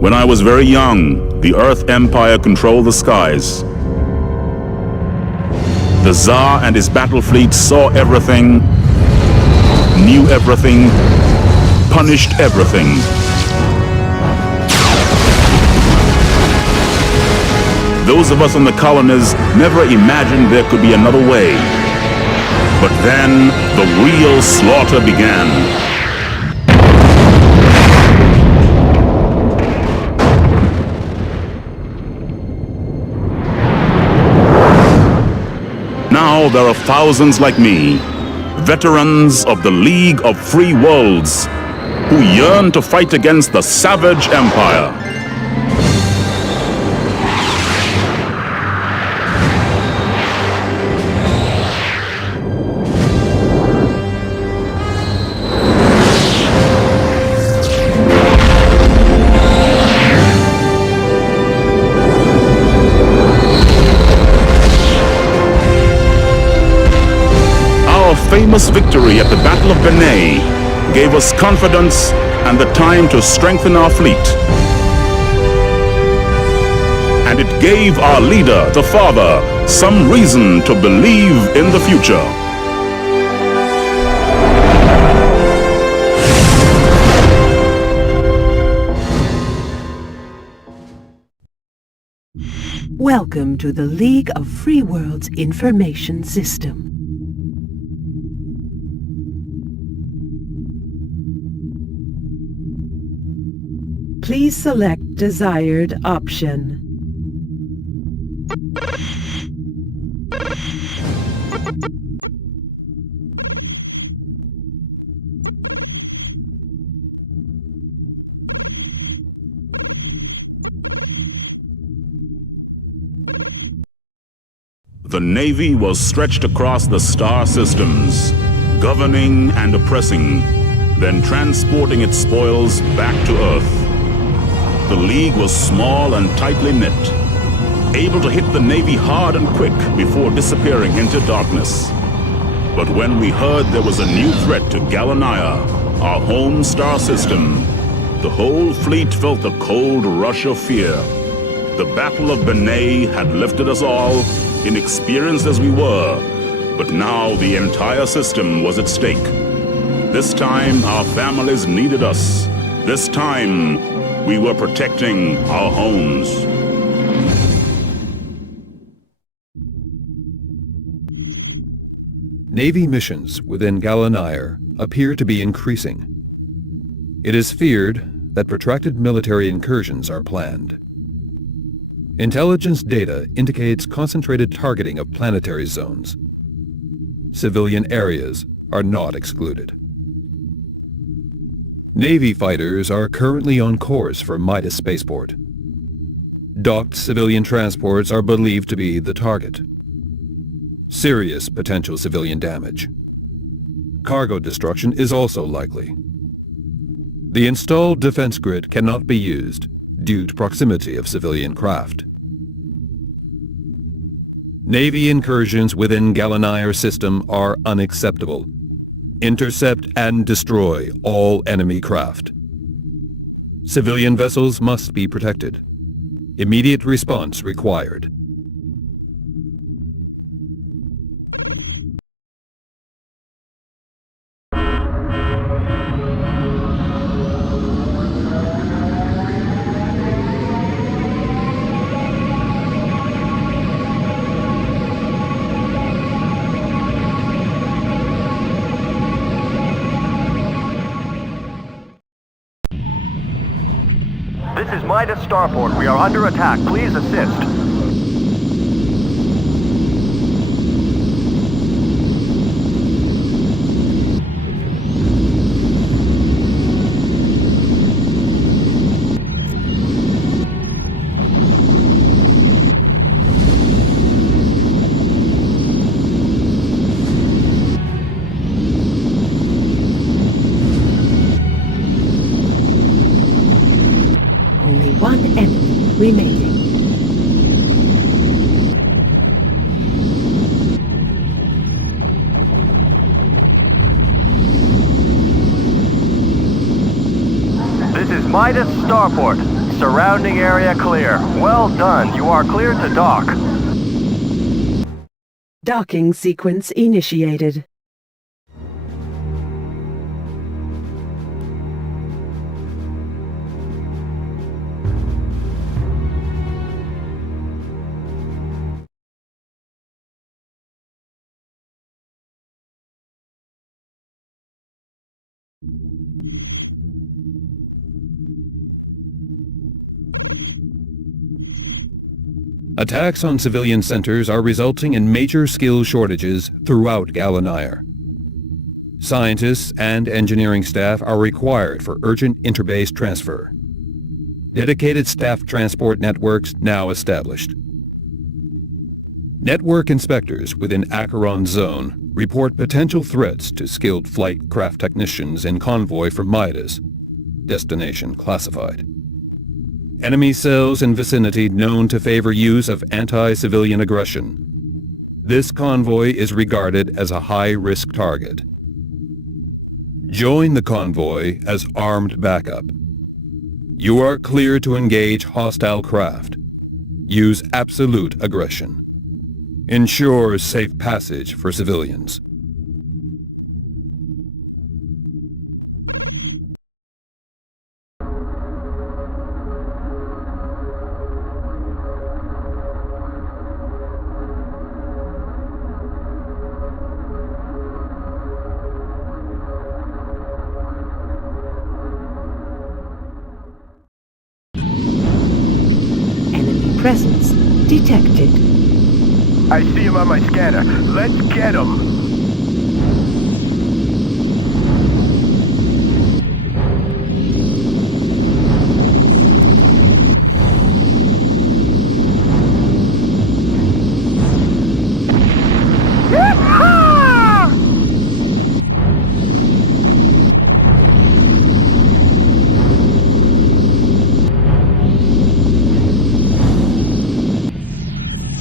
When I was very young, the Earth Empire controlled the skies. The Tsar and his battle fleet saw everything, knew everything, punished everything. Those of us in the colonies never imagined there could be another way. But then, the real slaughter began. Now there are thousands like me, veterans of the League of Free Worlds, who yearn to fight against the savage empire. Famous victory at the Battle of Benet gave us confidence and the time to strengthen our fleet. And it gave our leader, the Father, some reason to believe in the future. Welcome to the League of Free Worlds Information System. Please select desired option. The Navy was stretched across the star systems, governing and oppressing, then transporting its spoils back to Earth. The League was small and tightly knit, able to hit the Navy hard and quick before disappearing into darkness. But when we heard there was a new threat to Galanaya, our home star system, the whole fleet felt the cold rush of fear. The Battle of Benet had lifted us all, inexperienced as we were, but now the entire system was at stake. This time, our families needed us. This time, we were protecting our homes. Navy missions within Galanaya appear to be increasing. It is feared that protracted military incursions are planned. Intelligence data indicates concentrated targeting of planetary zones. Civilian areas are not excluded. Navy fighters are currently on course for Midas Spaceport. Docked civilian transports are believed to be the target. Serious potential civilian damage. Cargo destruction is also likely. The installed defense grid cannot be used due to proximity of civilian craft. Navy incursions within Galanaya system are unacceptable. Intercept and destroy all enemy craft. Civilian vessels must be protected. Immediate response required. This is Midas Starport. We are under attack. Please assist. One enemy remaining. This is Midas Starport. Surrounding area clear. Well done. You are cleared to dock. Docking sequence initiated. Attacks on civilian centers are resulting in major skill shortages throughout Galanire. Scientists and engineering staff are required for urgent interbase transfer. Dedicated staff transport networks now established. Network inspectors within Acheron's zone report potential threats to skilled flight craft technicians in convoy from Midas. Destination classified. Enemy cells in vicinity known to favor use of anti-civilian aggression. This convoy is regarded as a high-risk target. Join the convoy as armed backup. You are clear to engage hostile craft. Use absolute aggression. Ensure safe passage for civilians. Presence detected. I see him on my scanner. Let's get him.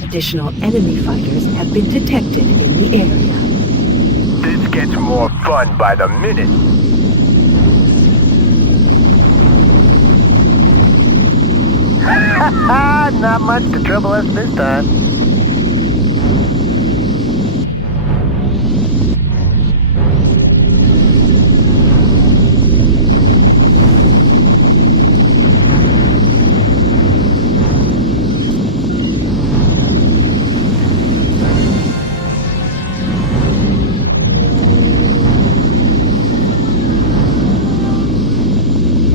Additional enemy fighters have been detected in the area. This gets more fun by the minute. Not much to trouble us this time.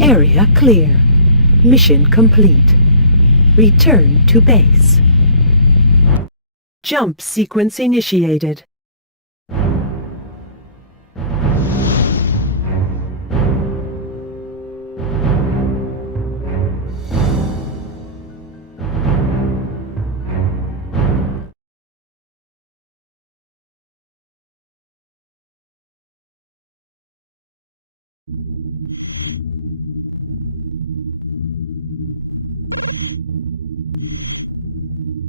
Area clear. Mission complete. Return to base. Jump sequence initiated.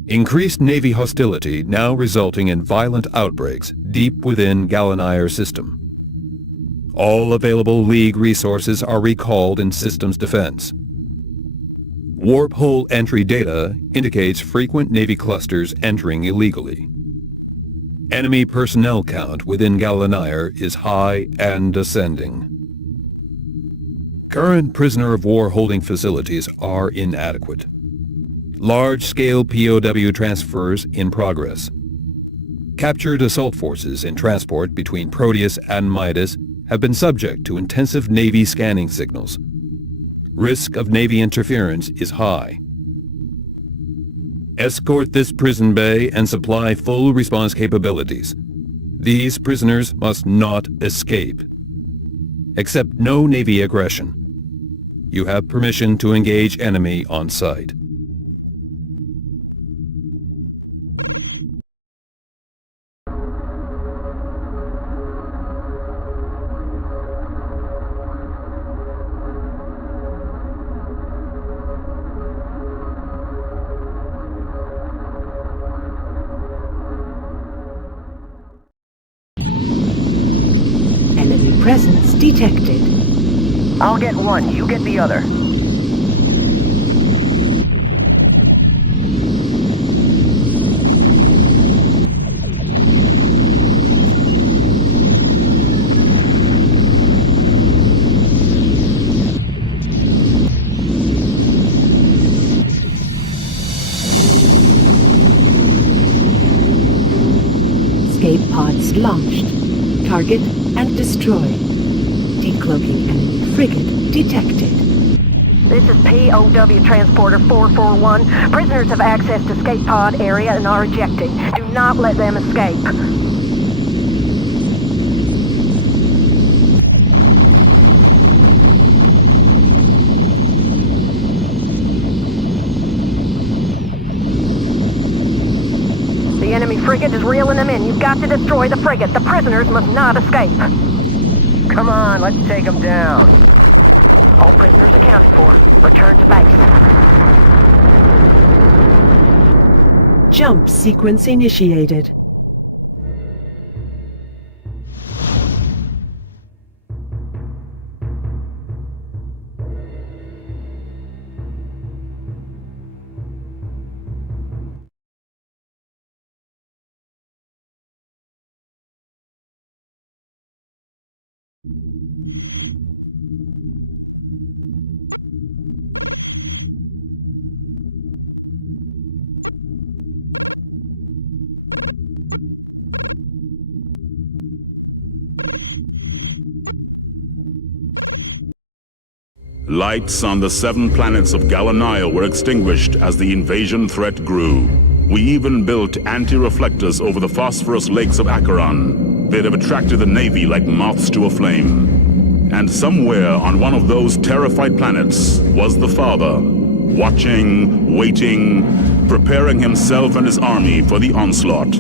Increased Navy hostility now resulting in violent outbreaks deep within Galanire system. All available League resources are recalled in systems defense. Warp hole entry data indicates frequent Navy clusters entering illegally. Enemy personnel count within Galanire is high and ascending. Current prisoner of war holding facilities are inadequate. Large-scale POW transfers in progress. Captured assault forces in transport between Proteus and Midas have been subject to intensive Navy scanning signals. Risk of Navy interference is high. Escort this prison bay and supply full response capabilities. These prisoners must not escape. Accept no Navy aggression. You have permission to engage enemy on site. Presence detected. I'll get one, you get the other. Launchers launched. Target and destroyed. Decloaking enemy frigate detected. This is POW Transporter 441. Prisoners have accessed escape pod area and are ejecting. Do not let them escape. The enemy frigate is reeling them in. You've got to destroy the frigate. The prisoners must not escape. Come on, let's take them down. All prisoners accounted for. Return to base. Jump sequence initiated. Lights on the 7 planets of Galania were extinguished as the invasion threat grew. We even built anti-reflectors over the phosphorus lakes of Acheron. They'd have attracted the Navy like moths to a flame. And somewhere on one of those terrified planets was the Father, watching, waiting, preparing himself and his army for the onslaught.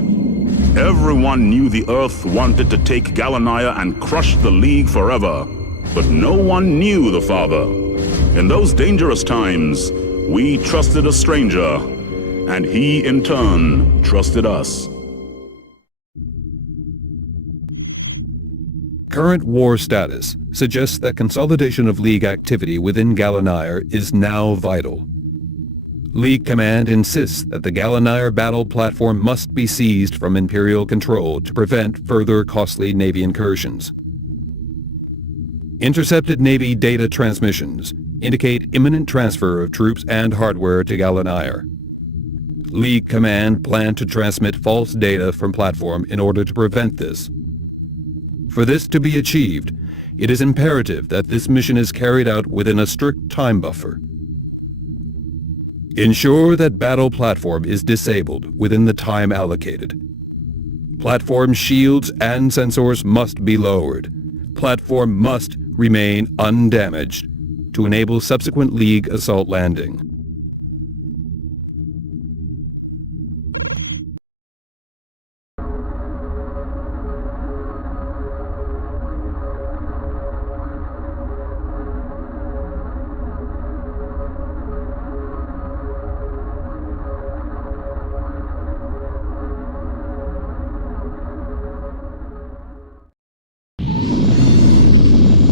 Everyone knew the Earth wanted to take Galania and crush the League forever. But no one knew the Father. In those dangerous times, we trusted a stranger, and he, in turn, trusted us. Current war status suggests that consolidation of League activity within Galania is now vital. League Command insists that the Galania battle platform must be seized from Imperial control to prevent further costly Navy incursions. Intercepted Navy data transmissions indicate imminent transfer of troops and hardware to Galania. League Command plan to transmit false data from platform in order to prevent this. For this to be achieved, it is imperative that this mission is carried out within a strict time buffer. Ensure that battle platform is disabled within the time allocated. Platform shields and sensors must be lowered. Platform must remain undamaged to enable subsequent League assault landing.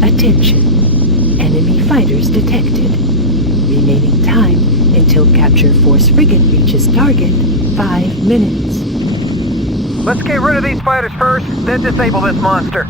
Attention. Enemy fighters detected. Remaining time until capture force frigate reaches target, 5 minutes. Let's get rid of these fighters first, then disable this monster.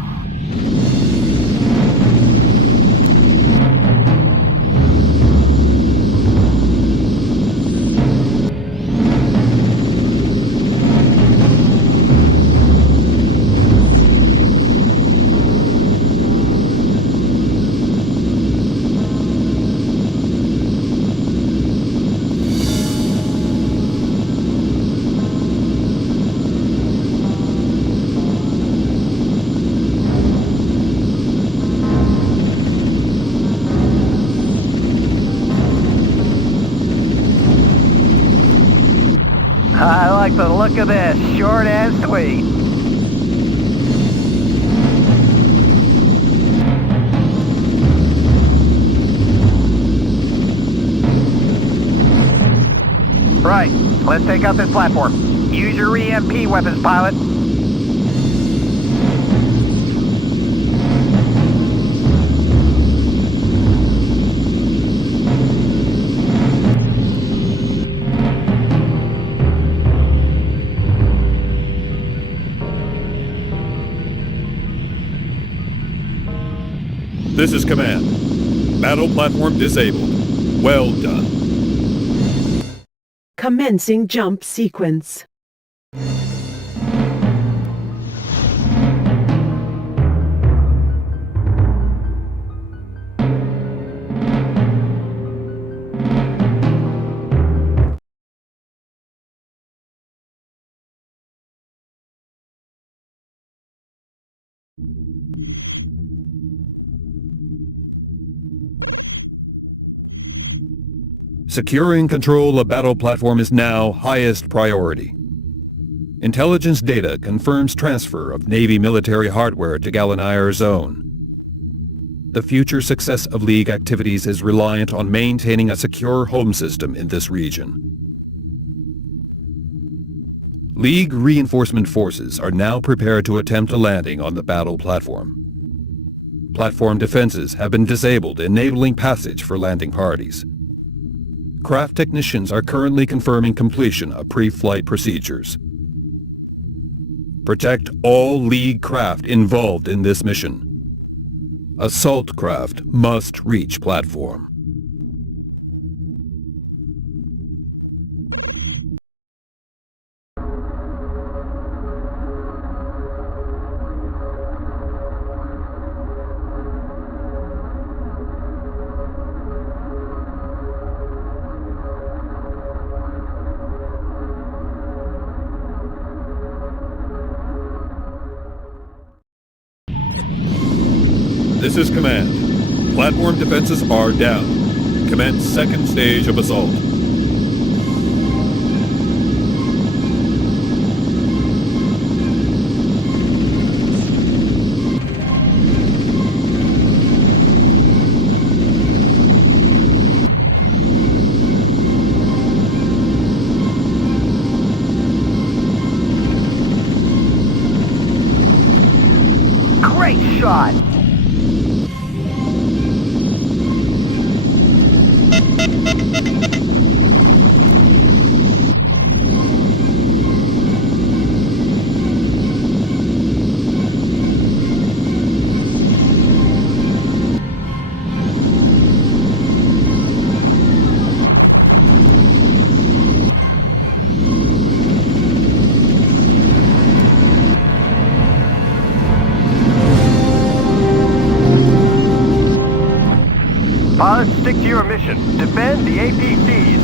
I like the look of this, short and sweet. Right, let's take out this platform. Use your EMP weapons, pilot. This is Command. Battle platform disabled. Well done. Commencing jump sequence. Securing control of battle platform is now highest priority. Intelligence data confirms transfer of Navy military hardware to Gallinair Zone. The future success of League activities is reliant on maintaining a secure home system in this region. League reinforcement forces are now prepared to attempt a landing on the battle platform. Platform defenses have been disabled, enabling passage for landing parties. Craft technicians are currently confirming completion of pre-flight procedures. Protect all League craft involved in this mission. Assault craft must reach platform. This is command. Platform defenses are down. Commence second stage of assault. Great shot! Pilots, stick to your mission. Defend the APCs.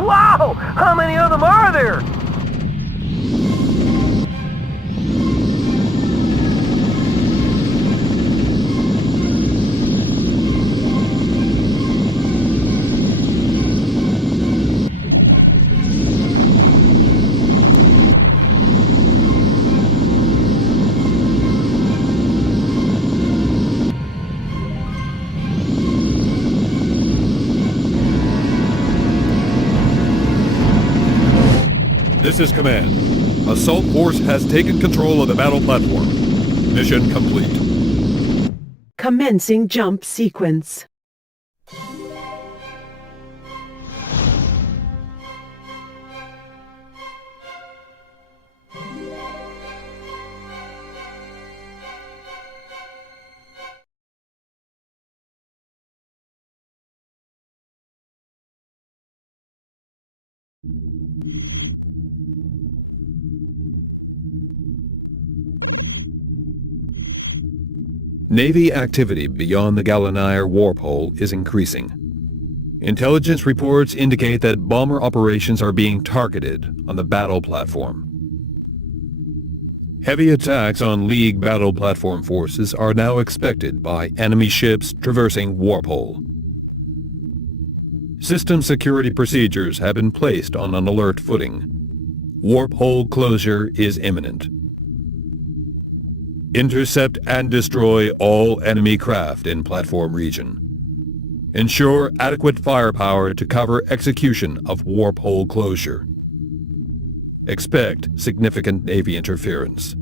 Wow! How many of them are there? This is command. Assault force has taken control of the battle platform. Mission complete. Commencing jump sequence. Navy activity beyond the Gallinair warp hole is increasing. Intelligence reports indicate that bomber operations are being targeted on the battle platform. Heavy attacks on League battle platform forces are now expected by enemy ships traversing warp hole. System security procedures have been placed on an alert footing. Warp hole closure is imminent. Intercept and destroy all enemy craft in platform region. Ensure adequate firepower to cover execution of warp hole closure. Expect significant Navy interference.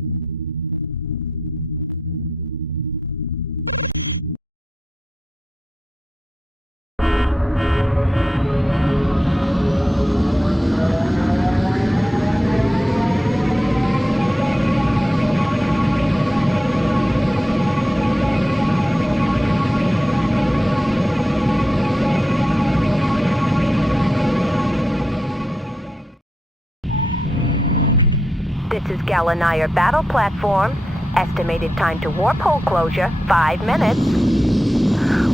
This is Galanire Battle Platform. Estimated time to warp hole closure, 5 minutes.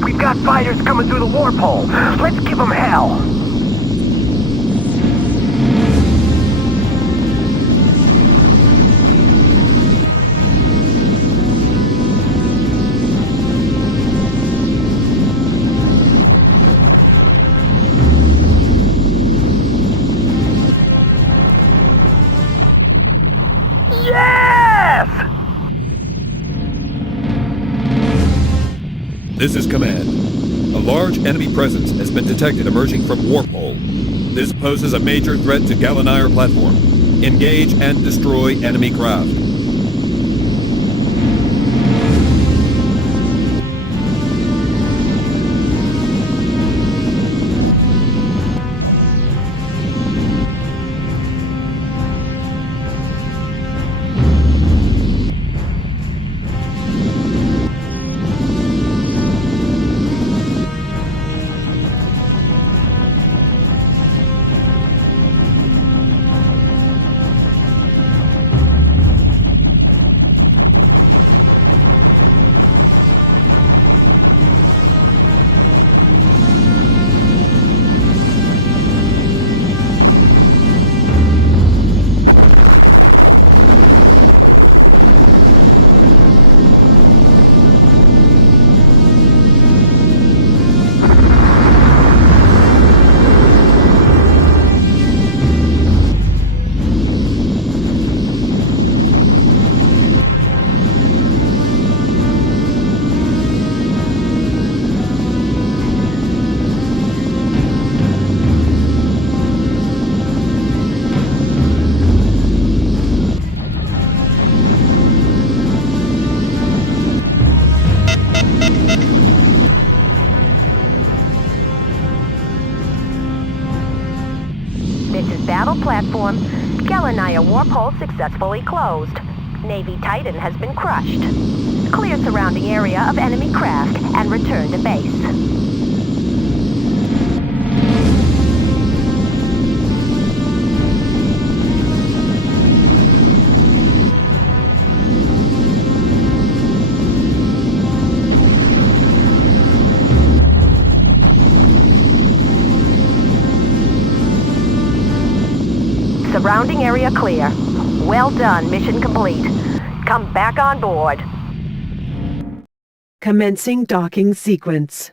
We've got fighters coming through the warp hole. Let's give them hell. Yes! This is Command. A large enemy presence has been detected emerging from warp hole. This poses a major threat to Galanire platform. Engage and destroy enemy craft. This is Battle Platform. Galanire warp hole successfully closed. Navy Titan has been crushed. Clear surrounding area of enemy craft and return to base. Surrounding area clear. Well done, mission complete. Come back on board. Commencing docking sequence.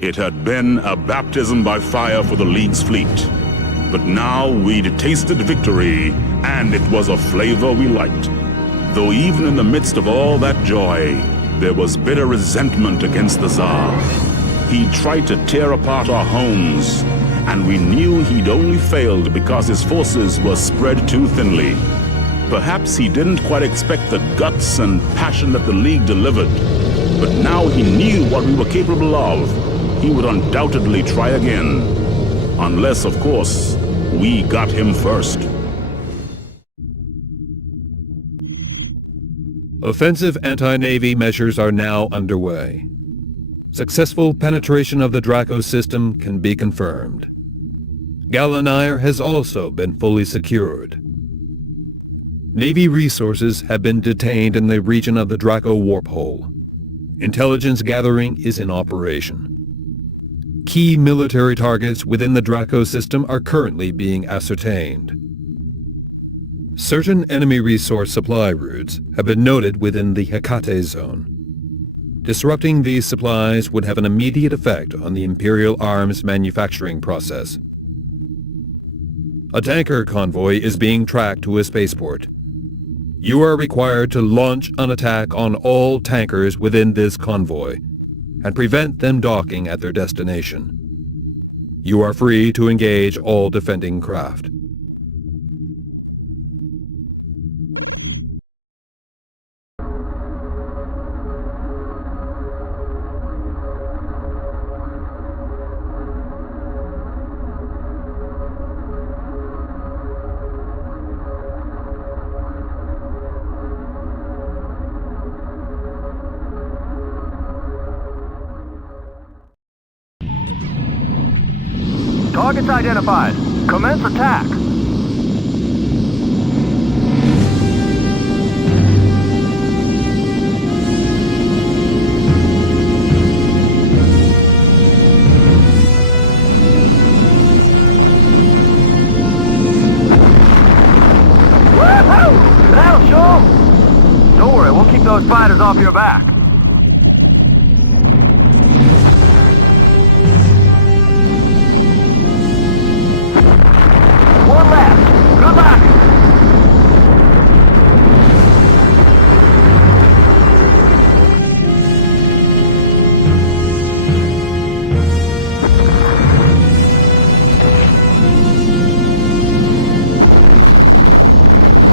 It had been a baptism by fire for the League's fleet. But now we'd tasted victory, and it was a flavor we liked. Though even in the midst of all that joy, there was bitter resentment against the Tsar. He tried to tear apart our homes, and we knew he'd only failed because his forces were spread too thinly. Perhaps he didn't quite expect the guts and passion that the League delivered, but now he knew what we were capable of. He would undoubtedly try again. Unless, of course, we got him first. Offensive anti-Navy measures are now underway. Successful penetration of the Draco system can be confirmed. Gallinair has also been fully secured. Navy resources have been detained in the region of the Draco warp hole. Intelligence gathering is in operation. Key military targets within the Draco system are currently being ascertained. Certain enemy resource supply routes have been noted within the Hecate zone. Disrupting these supplies would have an immediate effect on the Imperial arms manufacturing process. A tanker convoy is being tracked to a spaceport. You are required to launch an attack on all tankers within this convoy and prevent them docking at their destination. You are free to engage all defending craft. Targets identified. Commence attack. Woohoo! That'll show 'em. Don't worry, we'll keep those fighters off your back. One left. Good luck.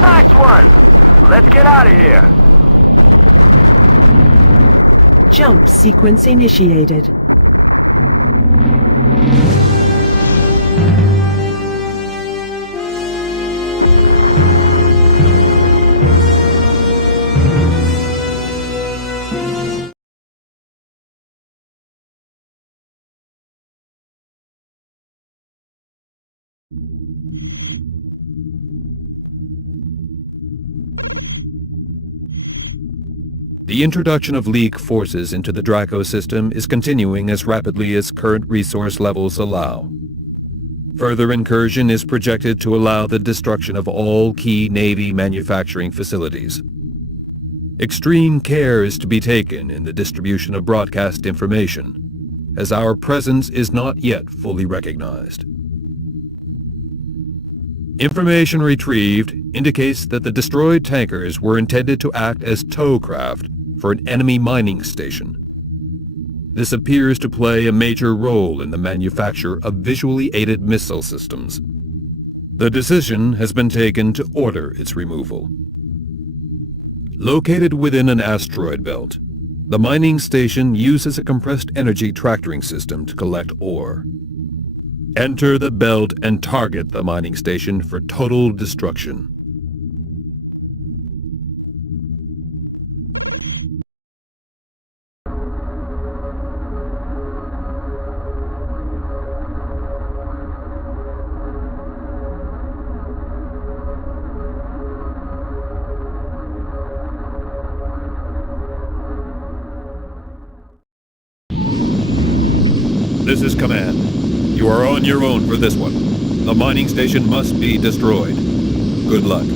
Nice one. Let's get out of here. Jump sequence initiated. The introduction of League forces into the Draco system is continuing as rapidly as current resource levels allow. Further incursion is projected to allow the destruction of all key Navy manufacturing facilities. Extreme care is to be taken in the distribution of broadcast information, as our presence is not yet fully recognized. Information retrieved indicates that the destroyed tankers were intended to act as tow craft for an enemy mining station. This appears to play a major role in the manufacture of visually aided missile systems. The decision has been taken to order its removal. Located within an asteroid belt, the mining station uses a compressed energy tractoring system to collect ore. Enter the belt and target the mining station for total destruction. This is Command. You are on your own for this one. The mining station must be destroyed. Good luck.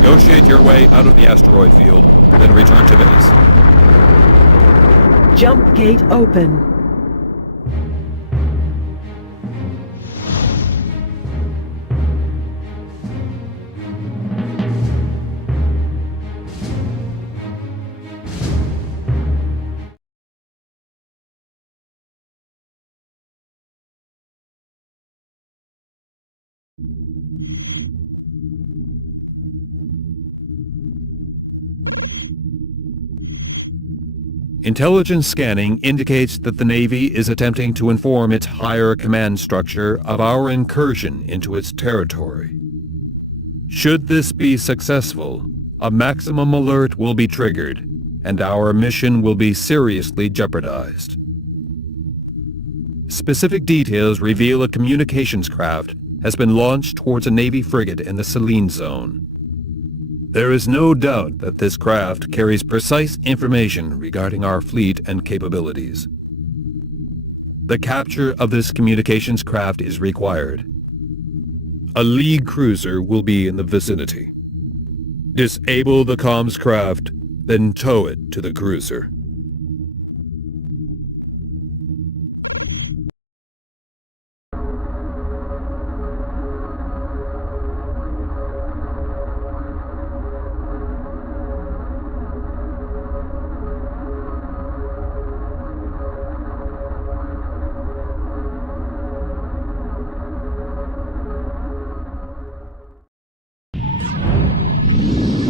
Negotiate your way out of the asteroid field, then return to base. Jump gate open. Intelligence scanning indicates that the Navy is attempting to inform its higher command structure of our incursion into its territory. Should this be successful, a maximum alert will be triggered, and our mission will be seriously jeopardized. Specific details reveal a communications craft has been launched towards a Navy frigate in the Selene Zone. There is no doubt that this craft carries precise information regarding our fleet and capabilities. The capture of this communications craft is required. A League cruiser will be in the vicinity. Disable the comms craft, then tow it to the cruiser.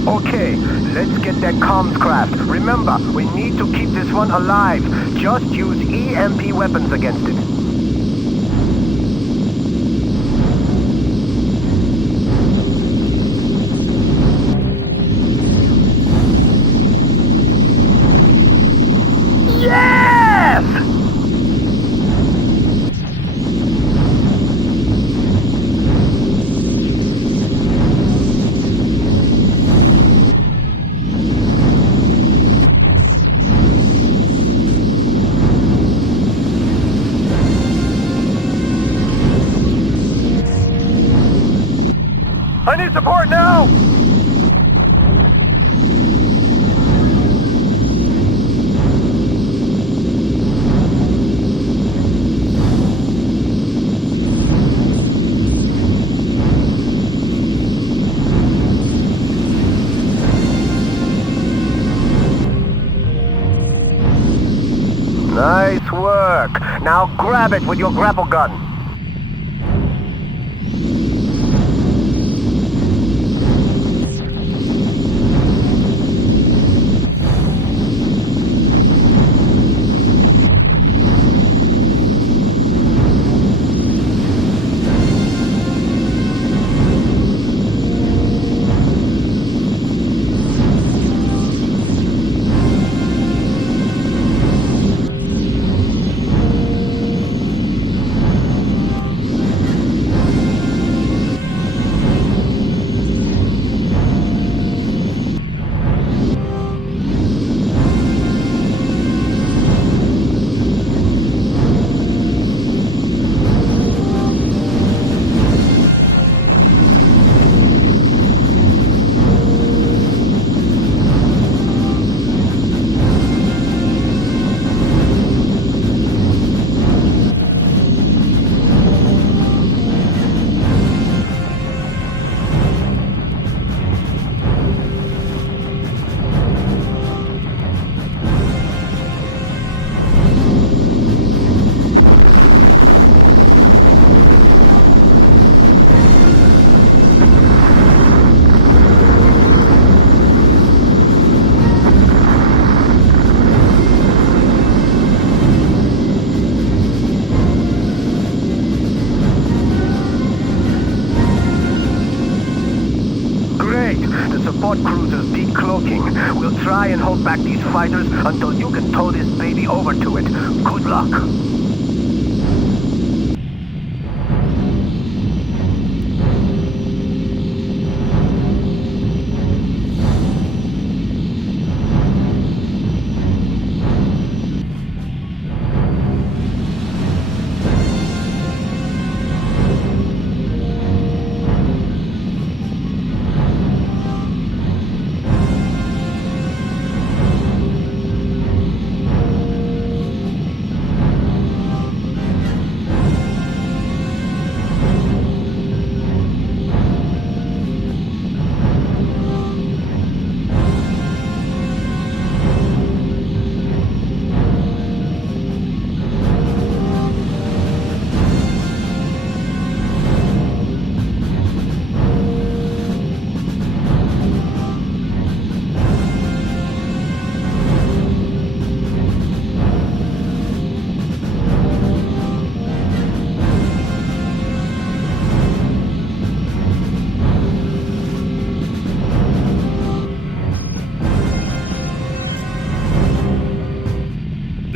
Okay, let's get that comms craft. Remember, we need to keep this one alive. Just use EMP weapons against it. Yes! I need support now! Nice work. Now grab it with your grapple gun. Support cruisers decloaking. We'll try and hold back these fighters until you can tow this baby over to it. Good luck.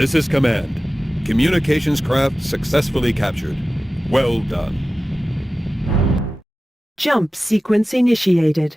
This is Command. Communications craft successfully captured. Well done. Jump sequence initiated.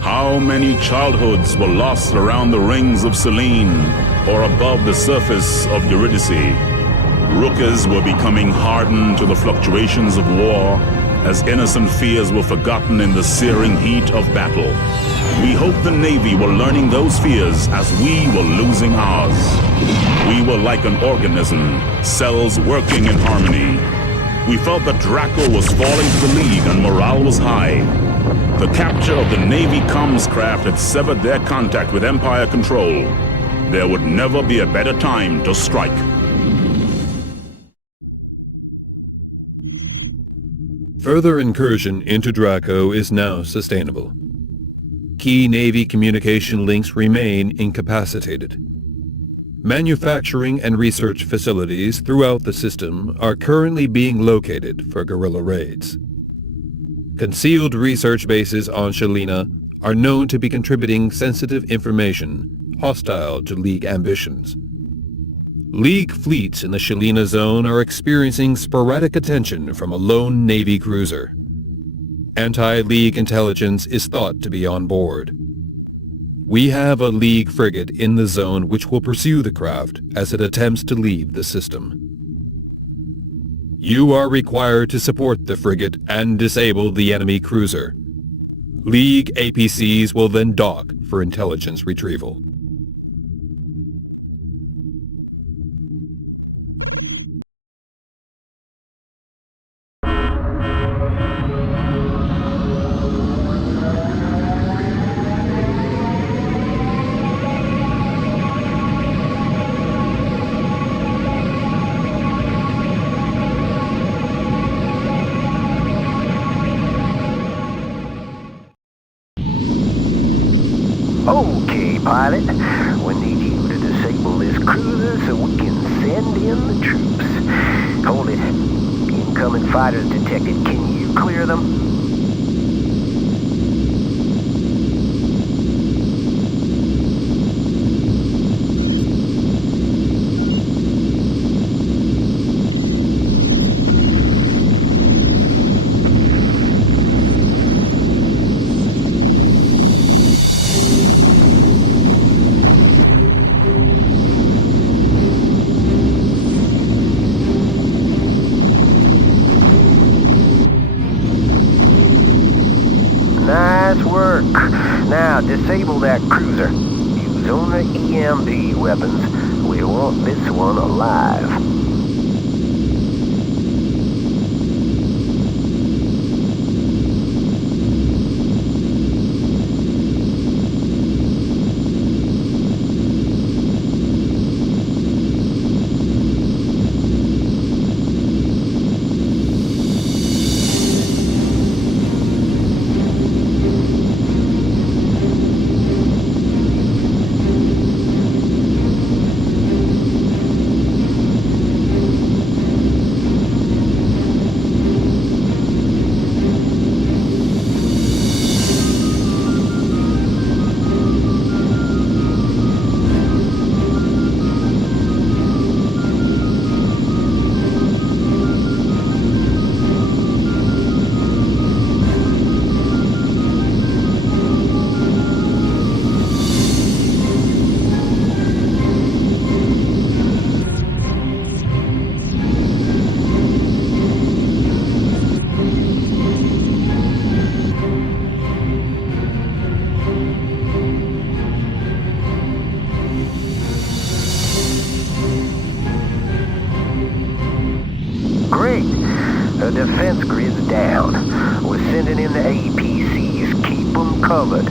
How many childhoods were lost around the rings of Selene or above the surface of Eurydice? Rookers were becoming hardened to the fluctuations of war as innocent fears were forgotten in the searing heat of battle. We hope the Navy were learning those fears as we were losing ours. We were like an organism, cells working in harmony. We felt that Draco was falling to the league and morale was high. The capture of the Navy comms craft had severed their contact with Empire control. There would never be a better time to strike. Further incursion into Draco is now sustainable. Key Navy communication links remain incapacitated. Manufacturing and research facilities throughout the system are currently being located for guerrilla raids. Concealed research bases on Shelina are known to be contributing sensitive information hostile to League ambitions. League fleets in the Shelina zone are experiencing sporadic attention from a lone Navy cruiser. Anti-League intelligence is thought to be on board. We have a League frigate in the zone which will pursue the craft as it attempts to leave the system. You are required to support the frigate and disable the enemy cruiser. League APCs will then dock for intelligence retrieval. Okay, pilot. We need you to disable this cruiser so we can send in the troops. Hold it. Incoming fighters detected. Can you clear them? Nice work. Now, disable that cruiser. Use only EMP weapons. We want this one alive. Great. The defense grid's down. We're sending in the APCs. keep them covered.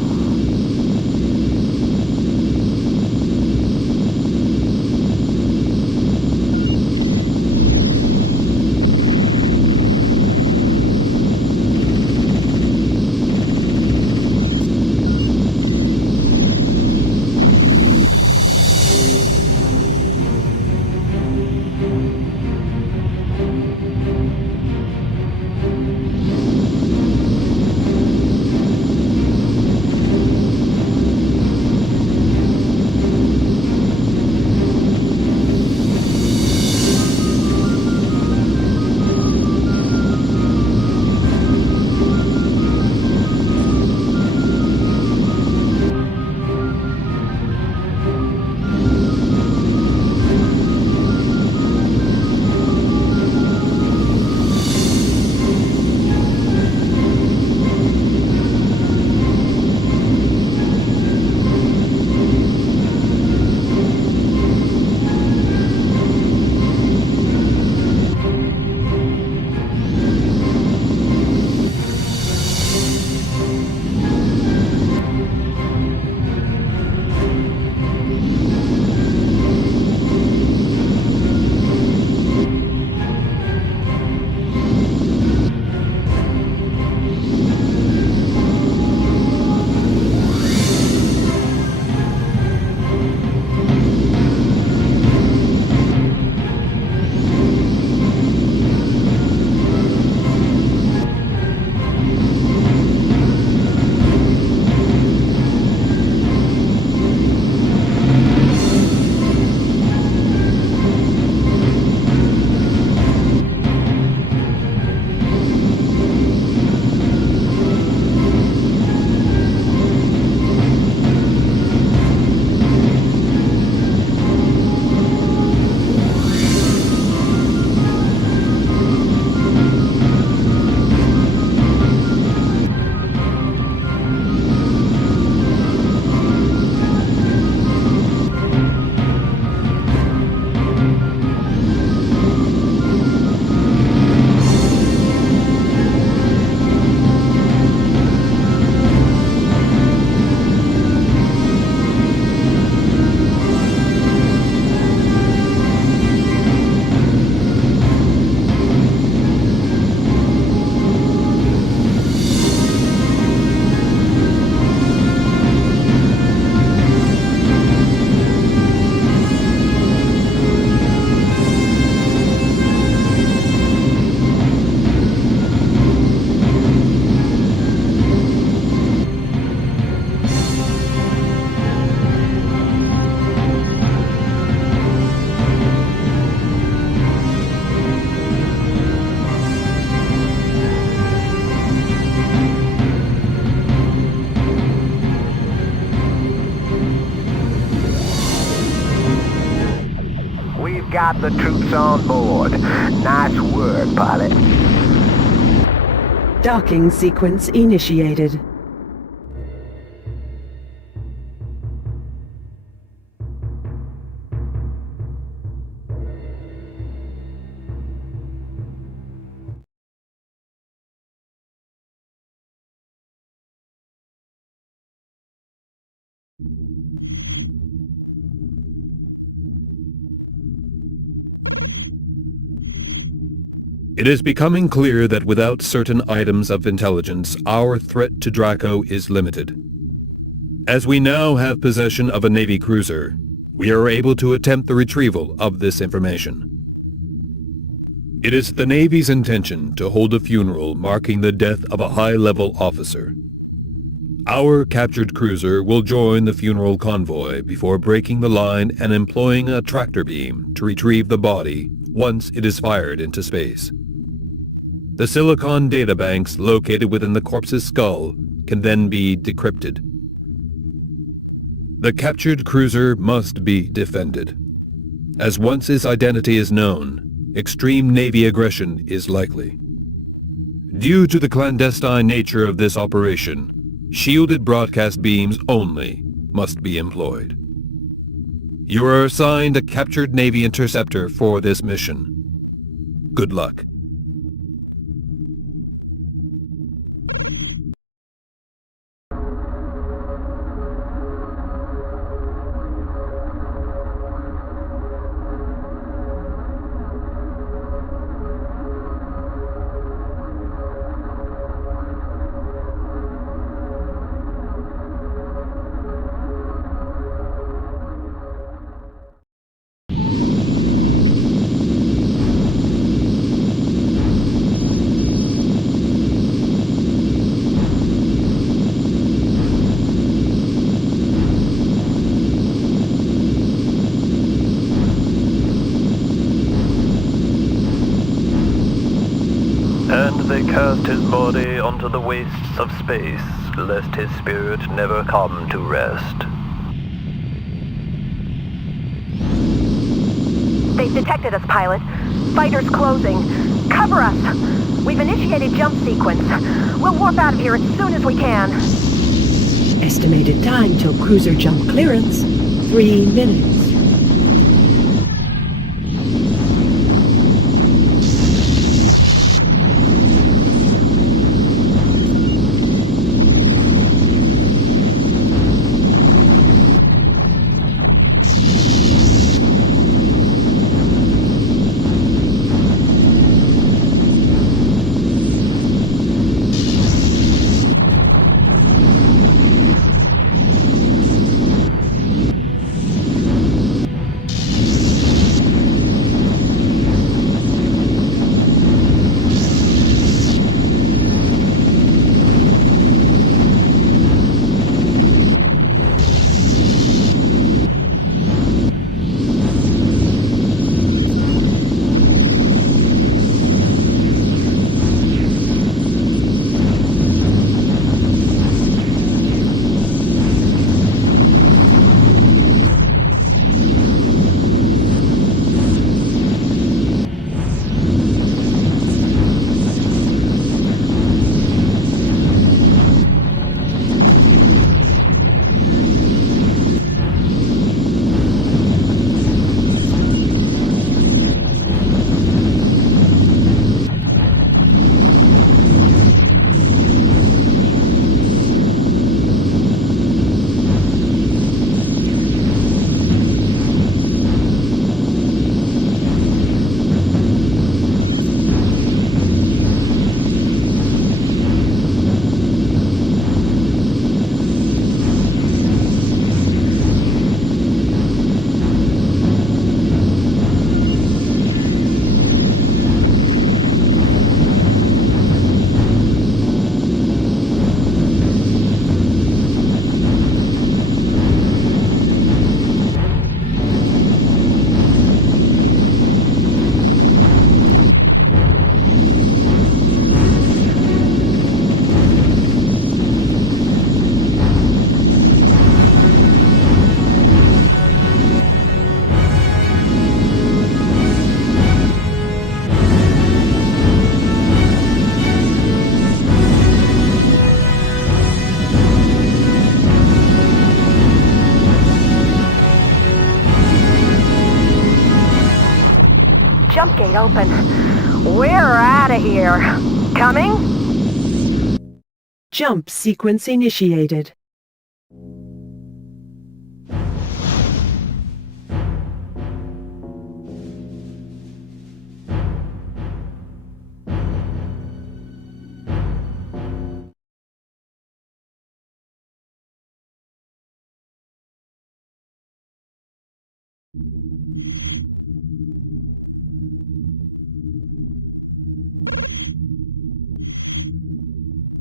Got the troops on board. Nice work, pilot. Docking sequence initiated. It is becoming clear that without certain items of intelligence, our threat to Draco is limited. As we now have possession of a Navy cruiser, we are able to attempt the retrieval of this information. It is the Navy's intention to hold a funeral marking the death of a high-level officer. Our captured cruiser will join the funeral convoy before breaking the line and employing a tractor beam to retrieve the body once it is fired into space. The silicon databanks located within the corpse's skull can then be decrypted. The captured cruiser must be defended, as once its identity is known, extreme Navy aggression is likely. Due to the clandestine nature of this operation, shielded broadcast beams only must be employed. You are assigned a captured Navy interceptor for this mission. Good luck. and they cast his body onto the wastes of space, lest his spirit never come to rest. They've detected us, pilot. Fighters closing. Cover us! We've initiated jump sequence. We'll warp out of here as soon as we can. Estimated time till cruiser jump clearance, 3 minutes. Jump gate open. We're out of here. Coming? Jump sequence initiated.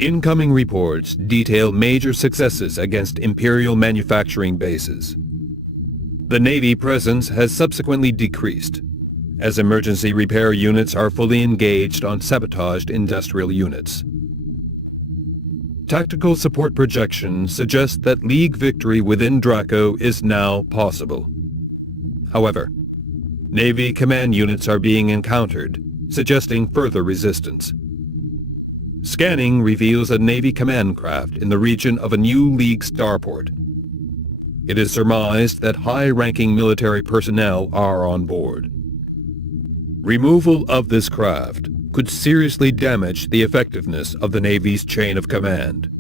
Incoming reports detail major successes against Imperial manufacturing bases. The Navy presence has subsequently decreased, as emergency repair units are fully engaged on sabotaged industrial units. Tactical support projections suggest that League victory within Draco is now possible. However, Navy command units are being encountered, suggesting further resistance. Scanning reveals a Navy command craft in the region of a new League starport. It is surmised that high-ranking military personnel are on board. Removal of this craft could seriously damage the effectiveness of the Navy's chain of command.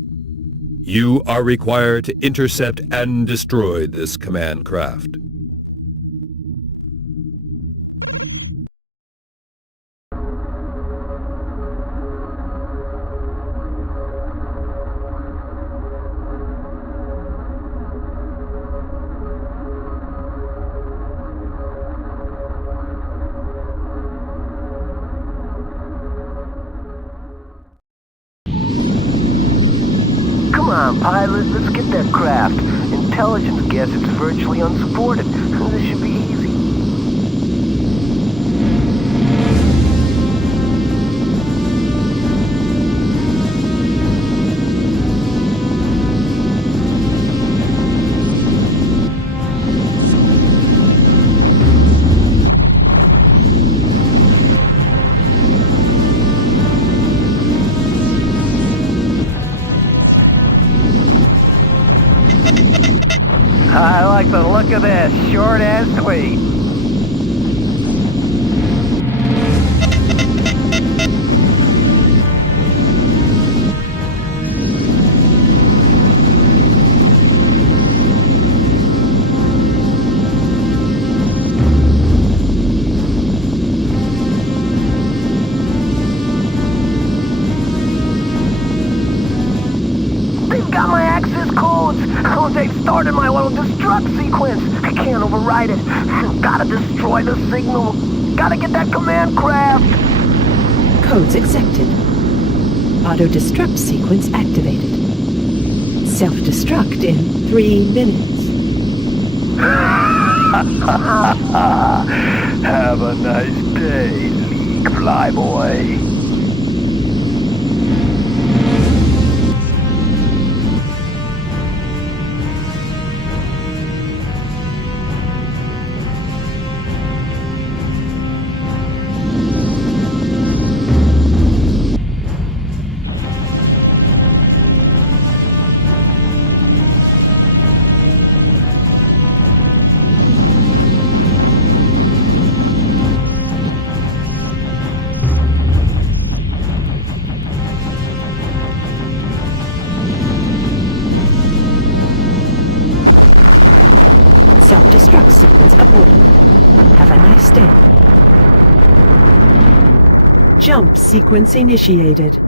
You are required to intercept and destroy this command craft. Come on, pilot, let's get that craft. Intelligence guess it's virtually unsupported. This should be easy. I like the look of this, short and sweet. They've got my access codes. Oh, they've started my little destruct sequence. I can't override it. Gotta destroy the signal. Gotta get that command craft. Codes accepted. Auto-destruct sequence activated. Self-destruct in 3 minutes. Have a nice day, League Flyboy. Self-destruct sequence aborted. Have a nice day. Jump sequence initiated.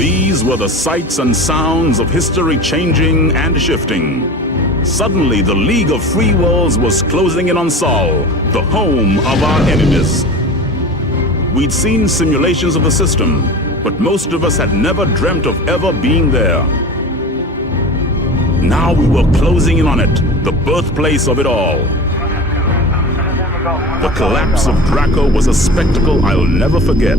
These were the sights and sounds of history changing and shifting. Suddenly, the League of Free Worlds was closing in on Sol, the home of our enemies. We'd seen simulations of the system, but most of us had never dreamt of ever being there. Now we were closing in on it, the birthplace of it all. The collapse of Draco was a spectacle I'll never forget.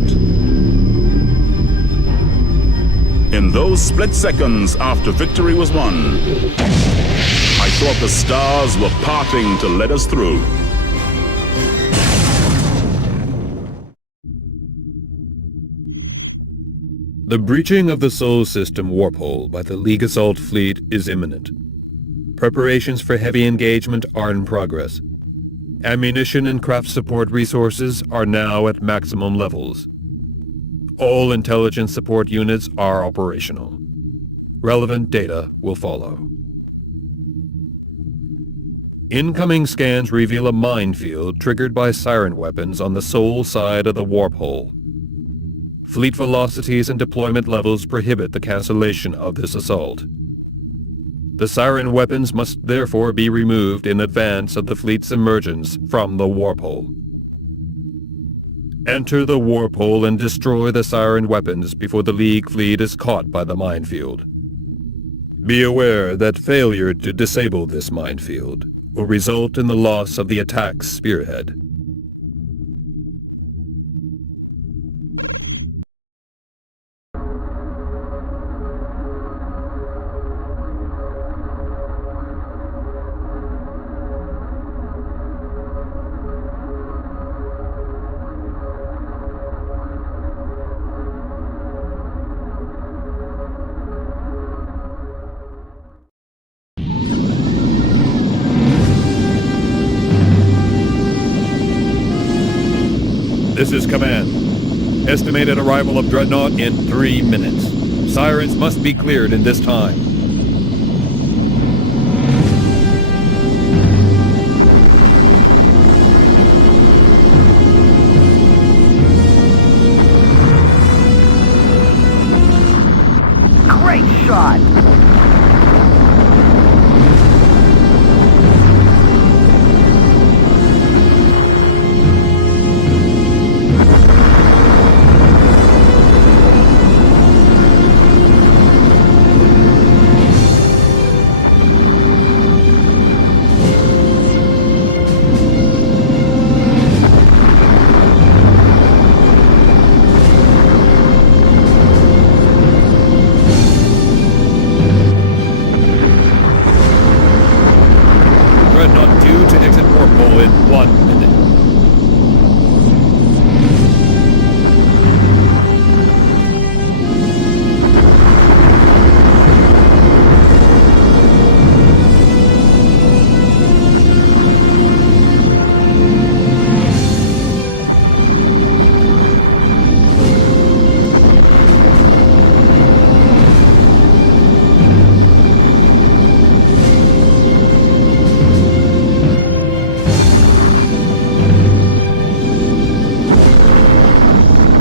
In those split seconds after victory was won, I thought the stars were parting to let us through. The breaching of the Sol system warp hole by the League Assault Fleet is imminent. Preparations for heavy engagement are in progress. Ammunition and craft support resources are now at maximum levels. All intelligence support units are operational. Relevant data will follow. Incoming scans reveal a minefield triggered by siren weapons on the Sol side of the warp hole. Fleet velocities and deployment levels prohibit the cancellation of this assault. The siren weapons must therefore be removed in advance of the fleet's emergence from the warp hole. Enter the warp hole and destroy the siren weapons before the League fleet is caught by the minefield. Be aware that failure to disable this minefield will result in the loss of the attack's spearhead. This is Command. Estimated arrival of Dreadnought in 3 minutes. Sirens must be cleared in this time. Great shot! Dreadnought due to exit warp hole in 1 minute.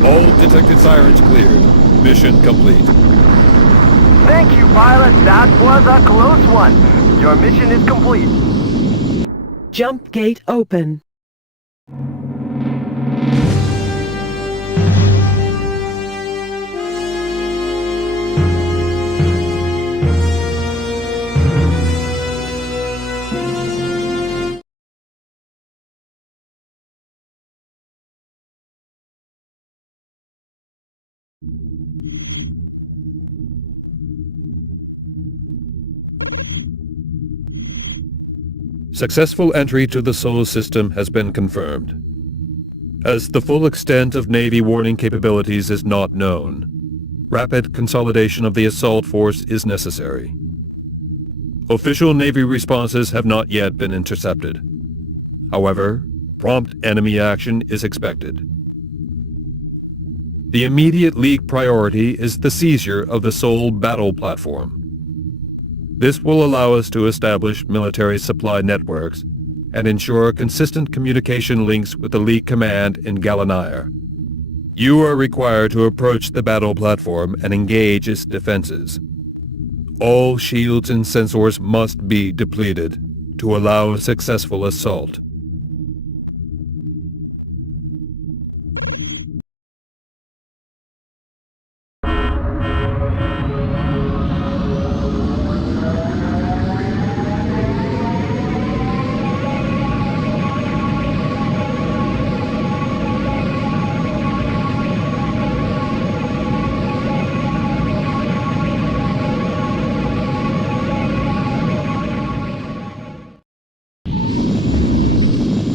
All detected sirens cleared. Mission complete. Thank you, pilot. That was a close one. Your mission is complete. Jump gate open. Successful entry to the Sol system has been confirmed. As the full extent of Navy warning capabilities is not known, rapid consolidation of the assault force is necessary. Official Navy responses have not yet been intercepted. However, prompt enemy action is expected. The immediate League priority is the seizure of the Sol battle platform. This will allow us to establish military supply networks and ensure consistent communication links with the League command in Galanair. You are required to approach the battle platform and engage its defenses. All shields and sensors must be depleted to allow a successful assault.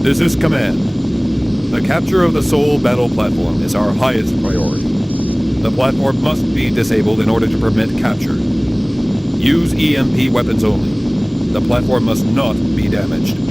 This is Command. The capture of the Soul battle platform is our highest priority. The platform must be disabled in order to permit capture. Use EMP weapons only. The platform must not be damaged.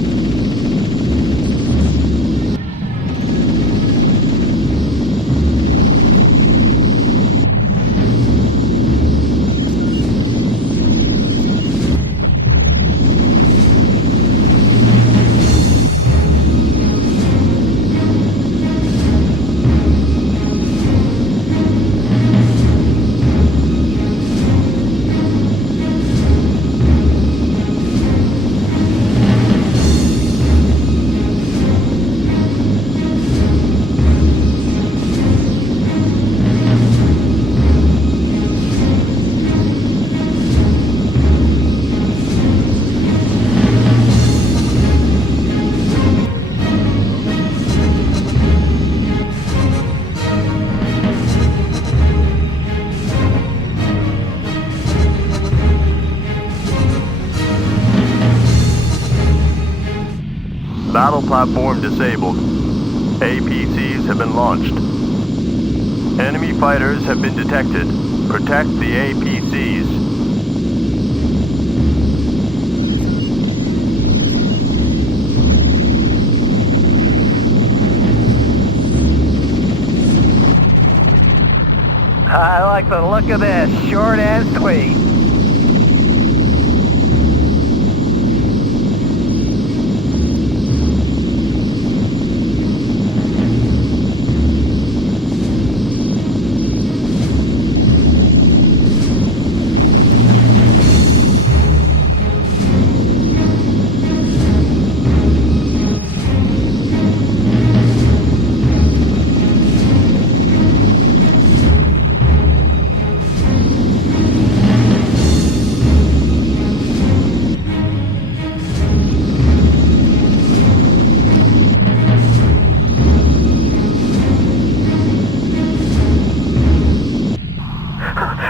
Battle platform disabled. APCs have been launched. Enemy fighters have been detected. Protect the APCs. I like the look of this. Short and sweet.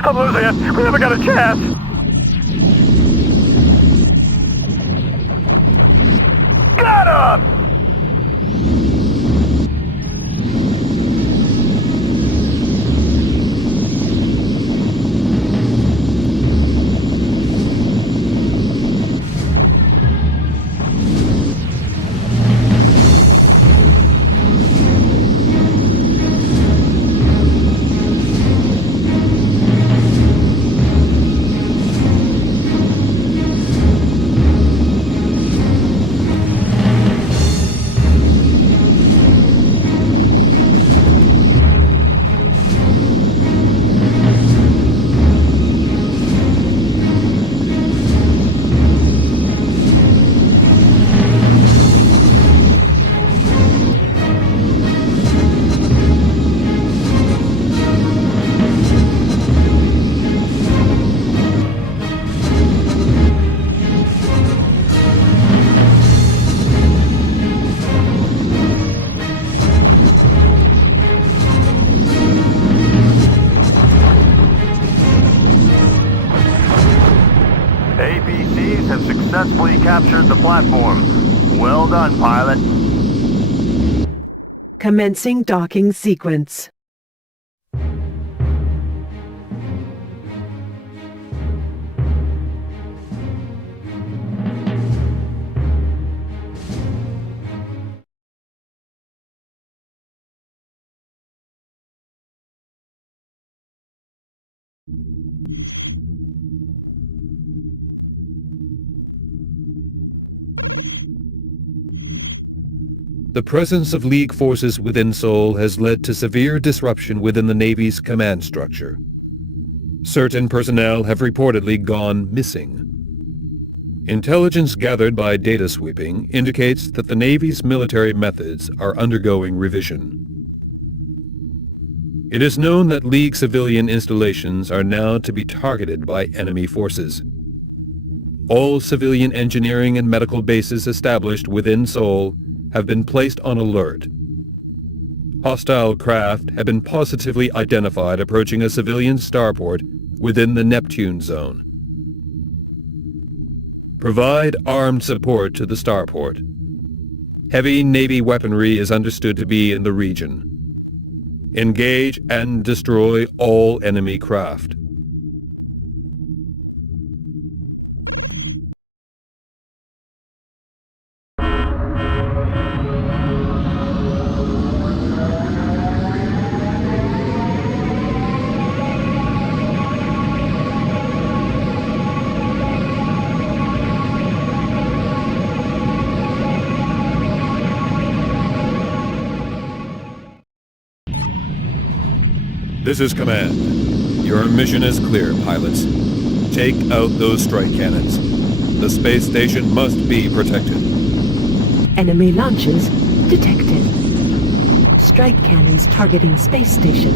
I'm losing it. We haven't got a chance. Got him! APCs have successfully captured the platform. Well done, pilot. Commencing docking sequence. The presence of League forces within Seoul has led to severe disruption within the Navy's command structure. Certain personnel have reportedly gone missing. Intelligence gathered by data sweeping indicates that the Navy's military methods are undergoing revision. It is known that League civilian installations are now to be targeted by enemy forces. All civilian engineering and medical bases established within Seoul have been placed on alert. Hostile craft have been positively identified approaching a civilian starport within the Neptune zone. Provide armed support to the starport. Heavy Navy weaponry is understood to be in the region. Engage and destroy all enemy craft. This is Command. Your mission is clear, pilots. Take out those strike cannons. The space station must be protected. Enemy launches detected. Strike cannons targeting space station.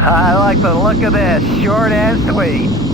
I like the look of this, short and sweet.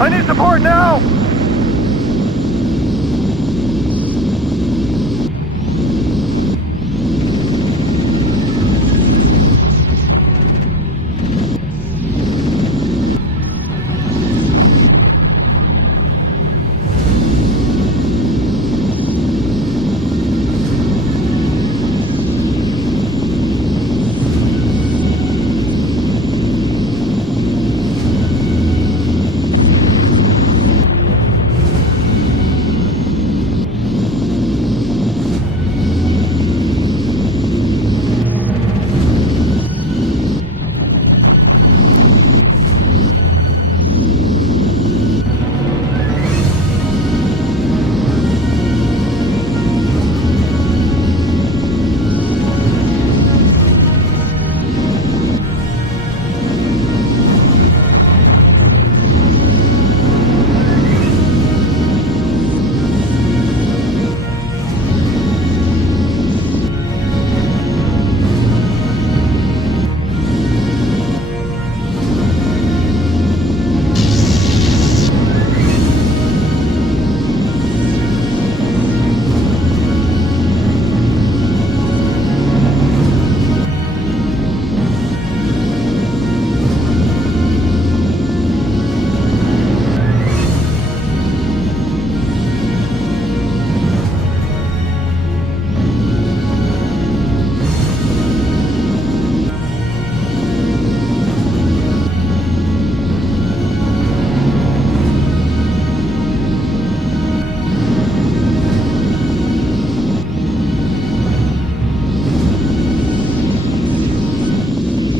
I need support now!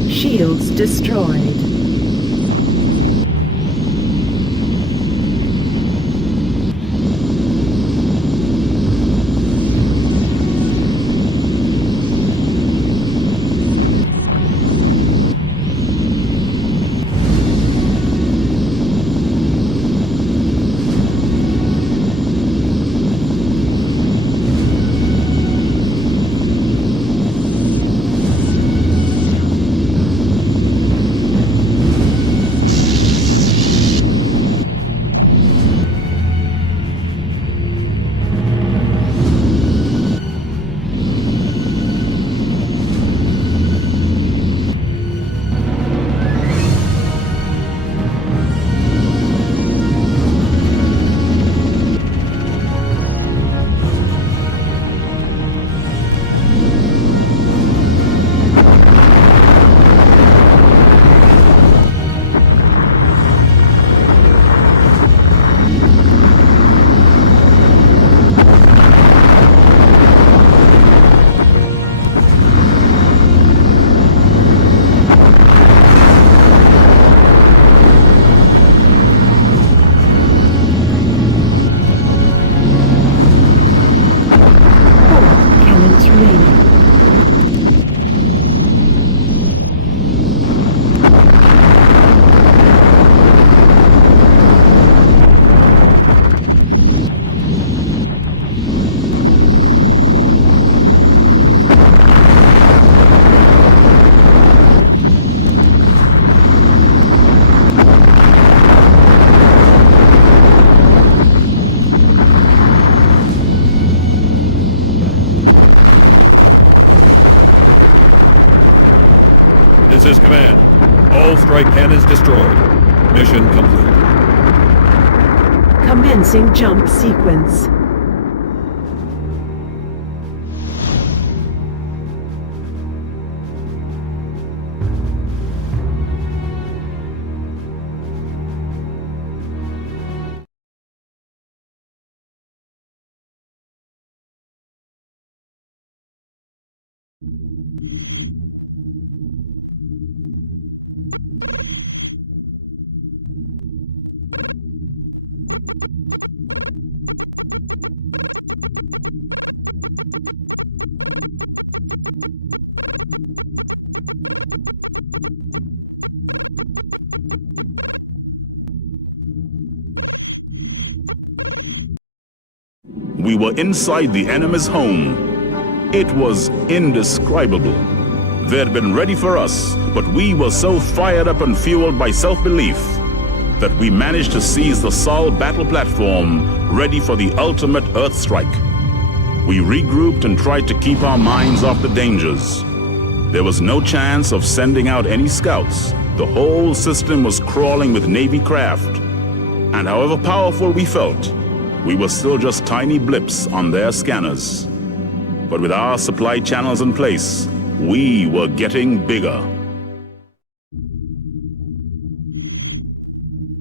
Shields destroyed. This is Command. All strike cannons destroyed. Mission complete. Commencing jump sequence. We were inside the enemy's home. It was indescribable. They'd been ready for us, but we were so fired up and fueled by self-belief that we managed to seize the Sol battle platform, ready for the ultimate Earth strike. We regrouped and tried to keep our minds off the dangers. There was no chance of sending out any scouts. The whole system was crawling with Navy craft. And however powerful we felt, we were still just tiny blips on their scanners. But with our supply channels in place, we were getting bigger.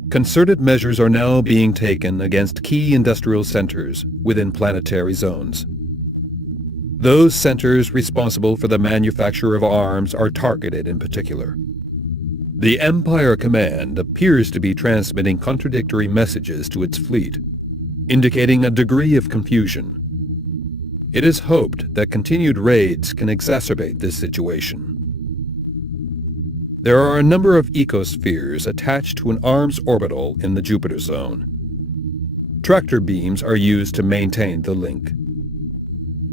Concerted measures are now being taken against key industrial centers within planetary zones. Those centers responsible for the manufacture of arms are targeted in particular. The Empire Command appears to be transmitting contradictory messages to its fleet, indicating a degree of confusion. It is hoped that continued raids can exacerbate this situation. There are a number of ecospheres attached to an arms orbital in the Jupiter zone. Tractor beams are used to maintain the link.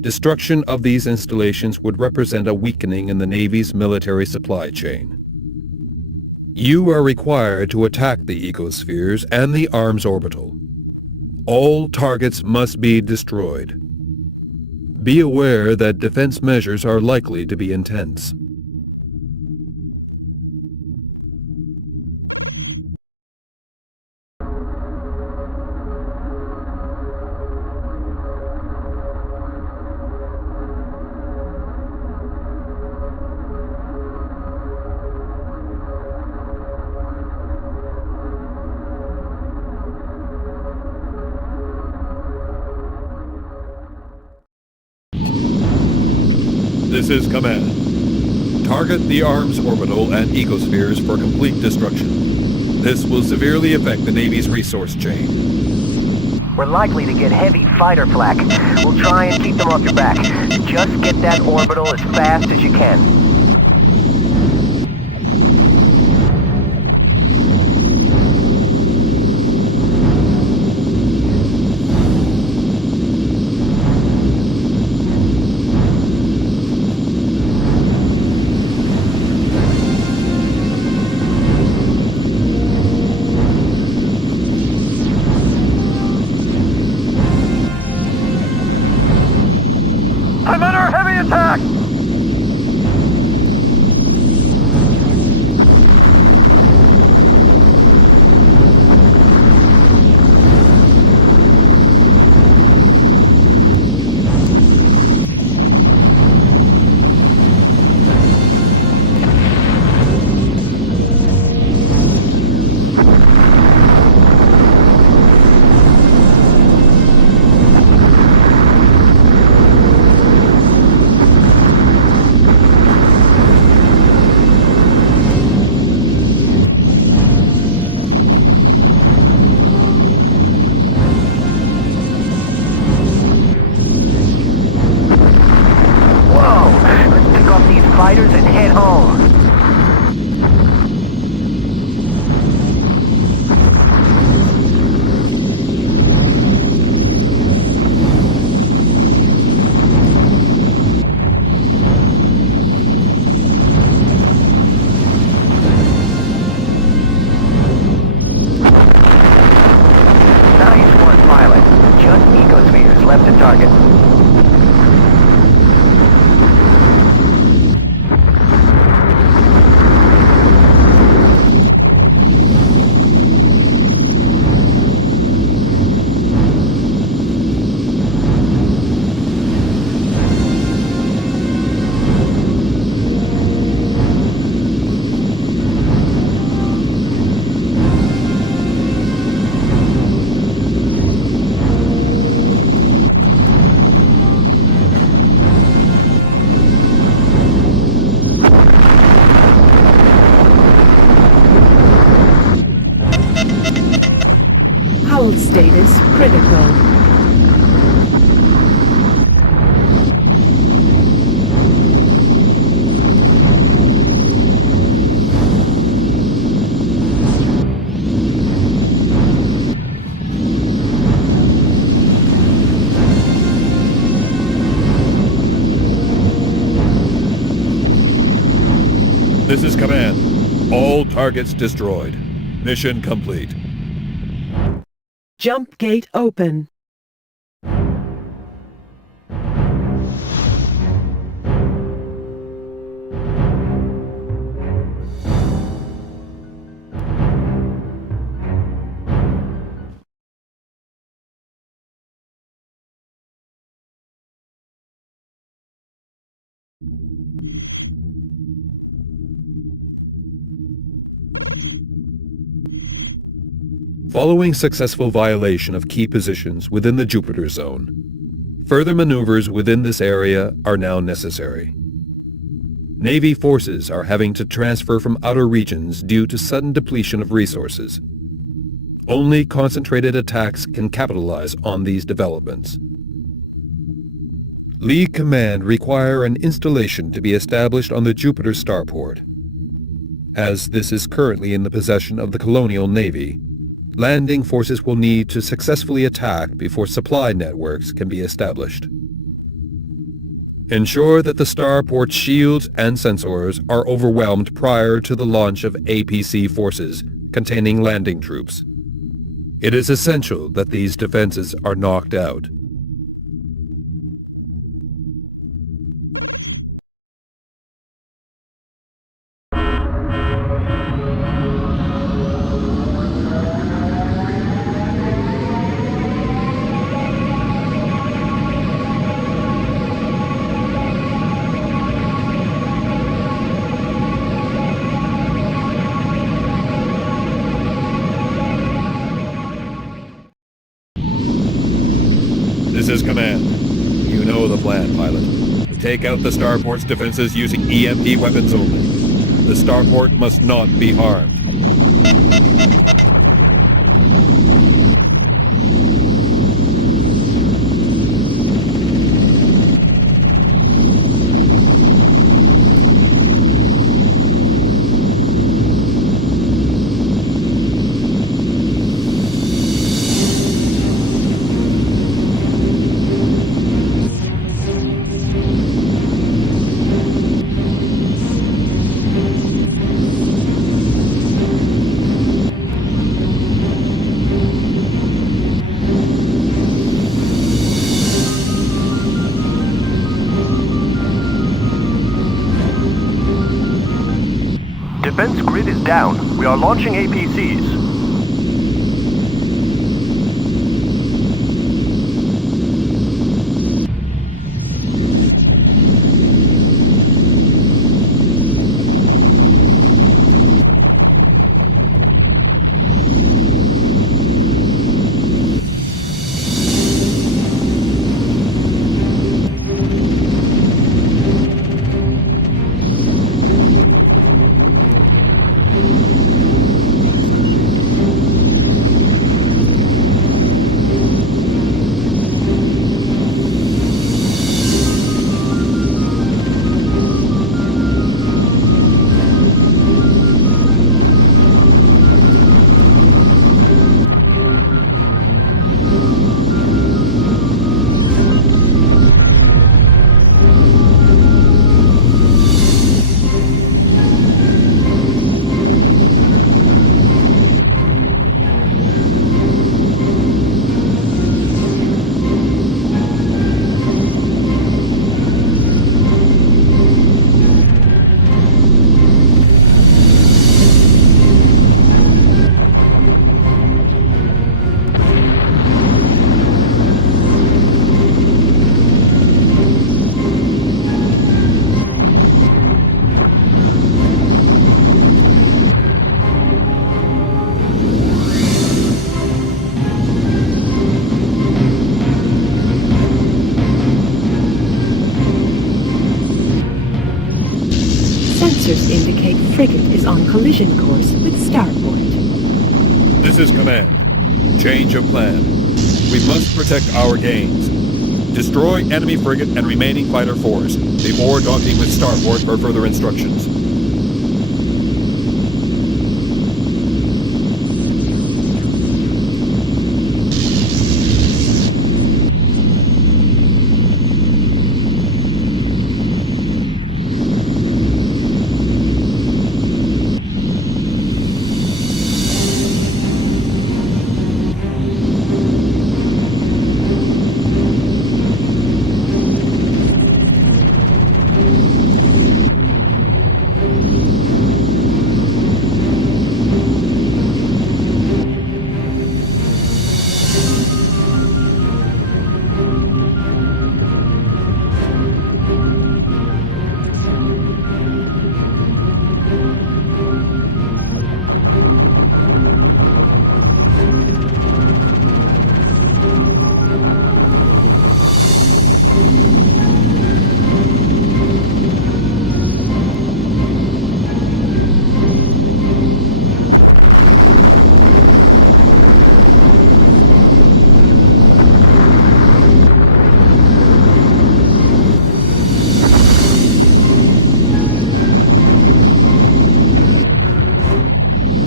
Destruction of these installations would represent a weakening in the Navy's military supply chain. You are required to attack the ecospheres and the arms orbital. All targets must be destroyed. Be aware that defense measures are likely to be intense. This is Command. Target the arms orbital and ecospheres for complete destruction. This will severely affect the Navy's resource chain. We're likely to get heavy fighter flak. We'll try and keep them off your back. Just get that orbital as fast as you can. I'm under heavy attack! Fighters and head home. Nice one, pilot. Just ecospheres left to target. Status critical. This is Command. All targets destroyed. Mission complete. Jump gate open. Following successful violation of key positions within the Jupiter Zone, further maneuvers within this area are now necessary. Navy forces are having to transfer from outer regions due to sudden depletion of resources. Only concentrated attacks can capitalize on these developments. League Command require an installation to be established on the Jupiter starport. As this is currently in the possession of the Colonial Navy, landing forces will need to successfully attack before supply networks can be established. Ensure that the starport's shields and sensors are overwhelmed prior to the launch of APC forces containing landing troops. It is essential that these defenses are knocked out. This is Command. You know the plan, pilot. Take out the starport's defenses using EMP weapons only. The starport must not be harmed. Defense grid is down. We are launching APCs. Sensors indicate frigate is on collision course with starport. This is Command. Change of plan. We must protect our gains. Destroy enemy frigate and remaining fighter force before docking with starport for further instructions.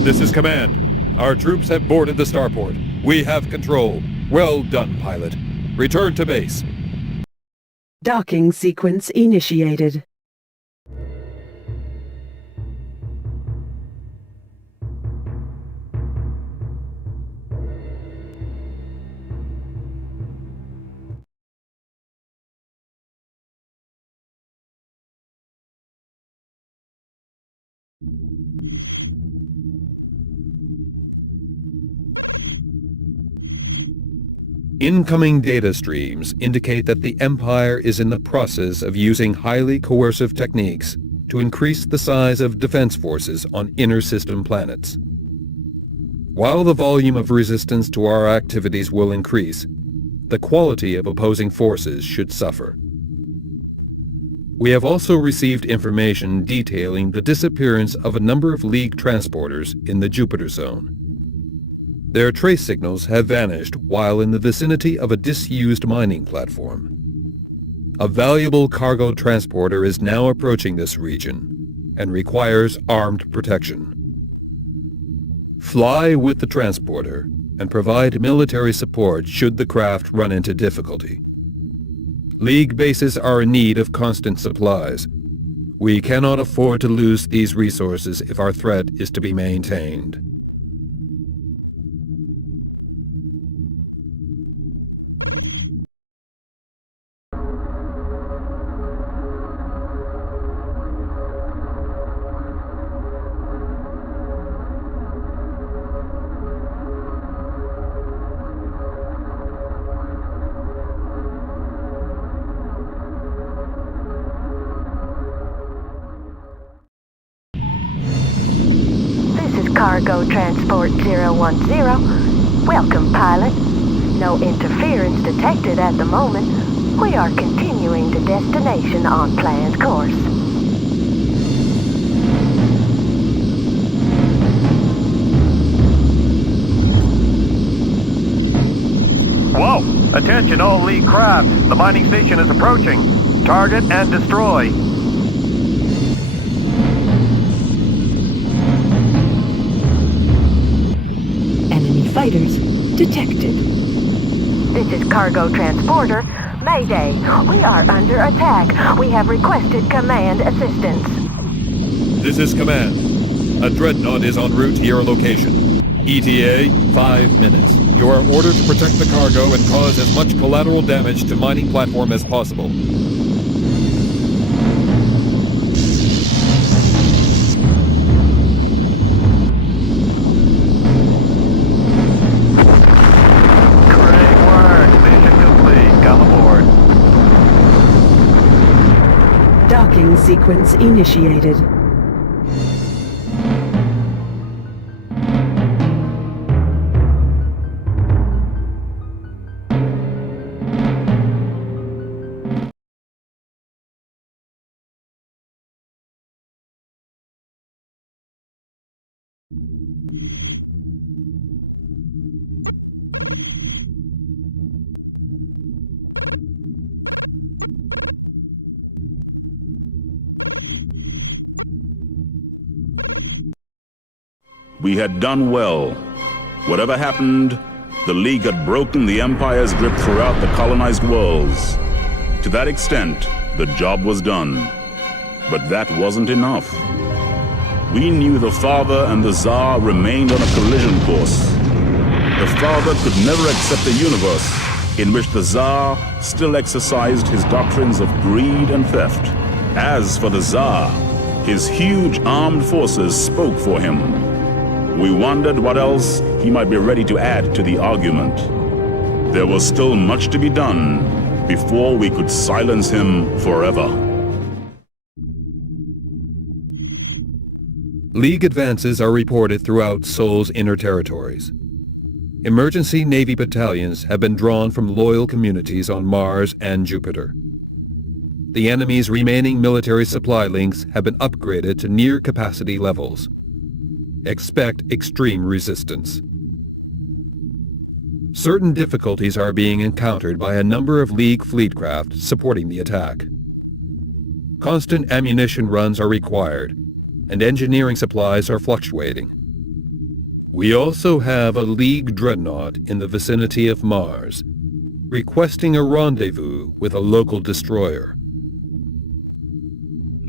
This is command. Our troops have boarded the starport. We have control. Well done, pilot. Return to base. Docking sequence initiated. Incoming data streams indicate that the Empire is in the process of using highly coercive techniques to increase the size of defense forces on inner-system planets. While the volume of resistance to our activities will increase, the quality of opposing forces should suffer. We have also received information detailing the disappearance of a number of League transporters in the Jupiter zone. Their trace signals have vanished while in the vicinity of a disused mining platform. A valuable cargo transporter is now approaching this region and requires armed protection. Fly with the transporter and provide military support should the craft run into difficulty. League bases are in need of constant supplies. We cannot afford to lose these resources if our threat is to be maintained. Cargo Transport 010. Welcome, pilot. No interference detected at the moment. We are continuing to destination on planned course. Whoa! Attention all League craft. The mining station is approaching. Target and destroy. Fighters detected. This is Cargo Transporter. Mayday. We are under attack. We have requested command assistance. This is command. A dreadnought is en route to your location. ETA, 5 minutes. You are ordered to protect the cargo and cause as much collateral damage to mining platform as possible. Docking sequence initiated. We had done well. Whatever happened, the League had broken the Empire's grip throughout the colonized worlds. To that extent, the job was done. But that wasn't enough. We knew the Father and the Tsar remained on a collision course. The Father could never accept a universe in which the Tsar still exercised his doctrines of greed and theft. As for the Tsar, his huge armed forces spoke for him. We wondered what else he might be ready to add to the argument. There was still much to be done before we could silence him forever. League advances are reported throughout Sol's inner territories. Emergency Navy battalions have been drawn from loyal communities on Mars and Jupiter. The enemy's remaining military supply links have been upgraded to near capacity levels. Expect extreme resistance. Certain difficulties are being encountered by a number of League fleetcraft supporting the attack. Constant ammunition runs are required, and engineering supplies are fluctuating. We also have a League dreadnought in the vicinity of Mars, requesting a rendezvous with a local destroyer.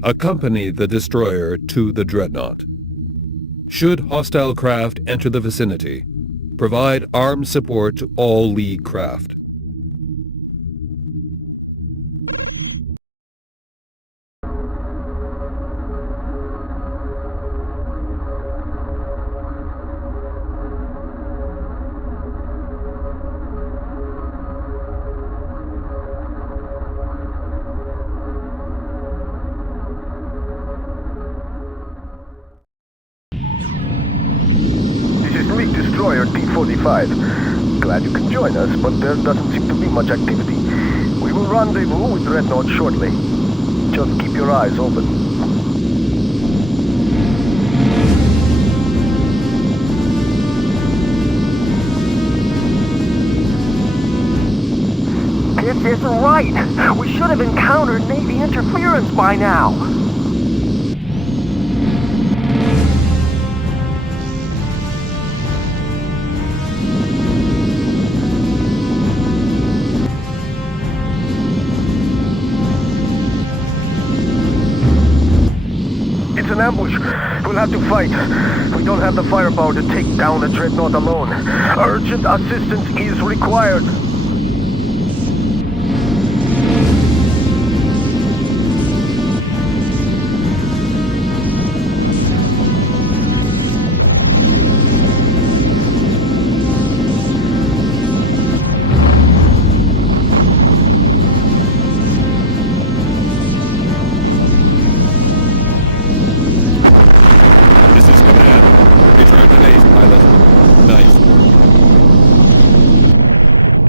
Accompany the destroyer to the dreadnought. Should hostile craft enter the vicinity, provide armed support to all League craft. Destroyer T-45. Glad you can join us, but there doesn't seem to be much activity. We will rendezvous with Dreadnought shortly. Just keep your eyes open. This isn't right. We should have encountered Navy interference by now. It's an ambush. We'll have to fight. We don't have the firepower to take down a dreadnought alone. Urgent assistance is required.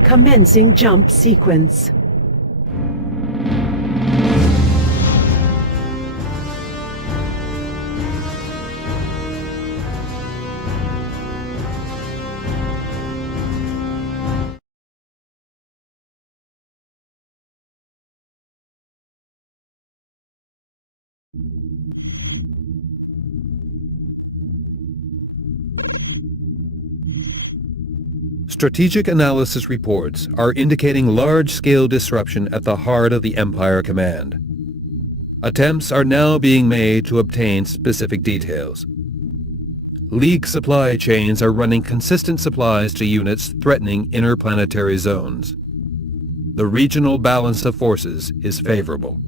Commencing jump sequence. Strategic analysis reports are indicating large-scale disruption at the heart of the Empire Command. Attempts are now being made to obtain specific details. League supply chains are running consistent supplies to units threatening interplanetary zones. The regional balance of forces is favorable.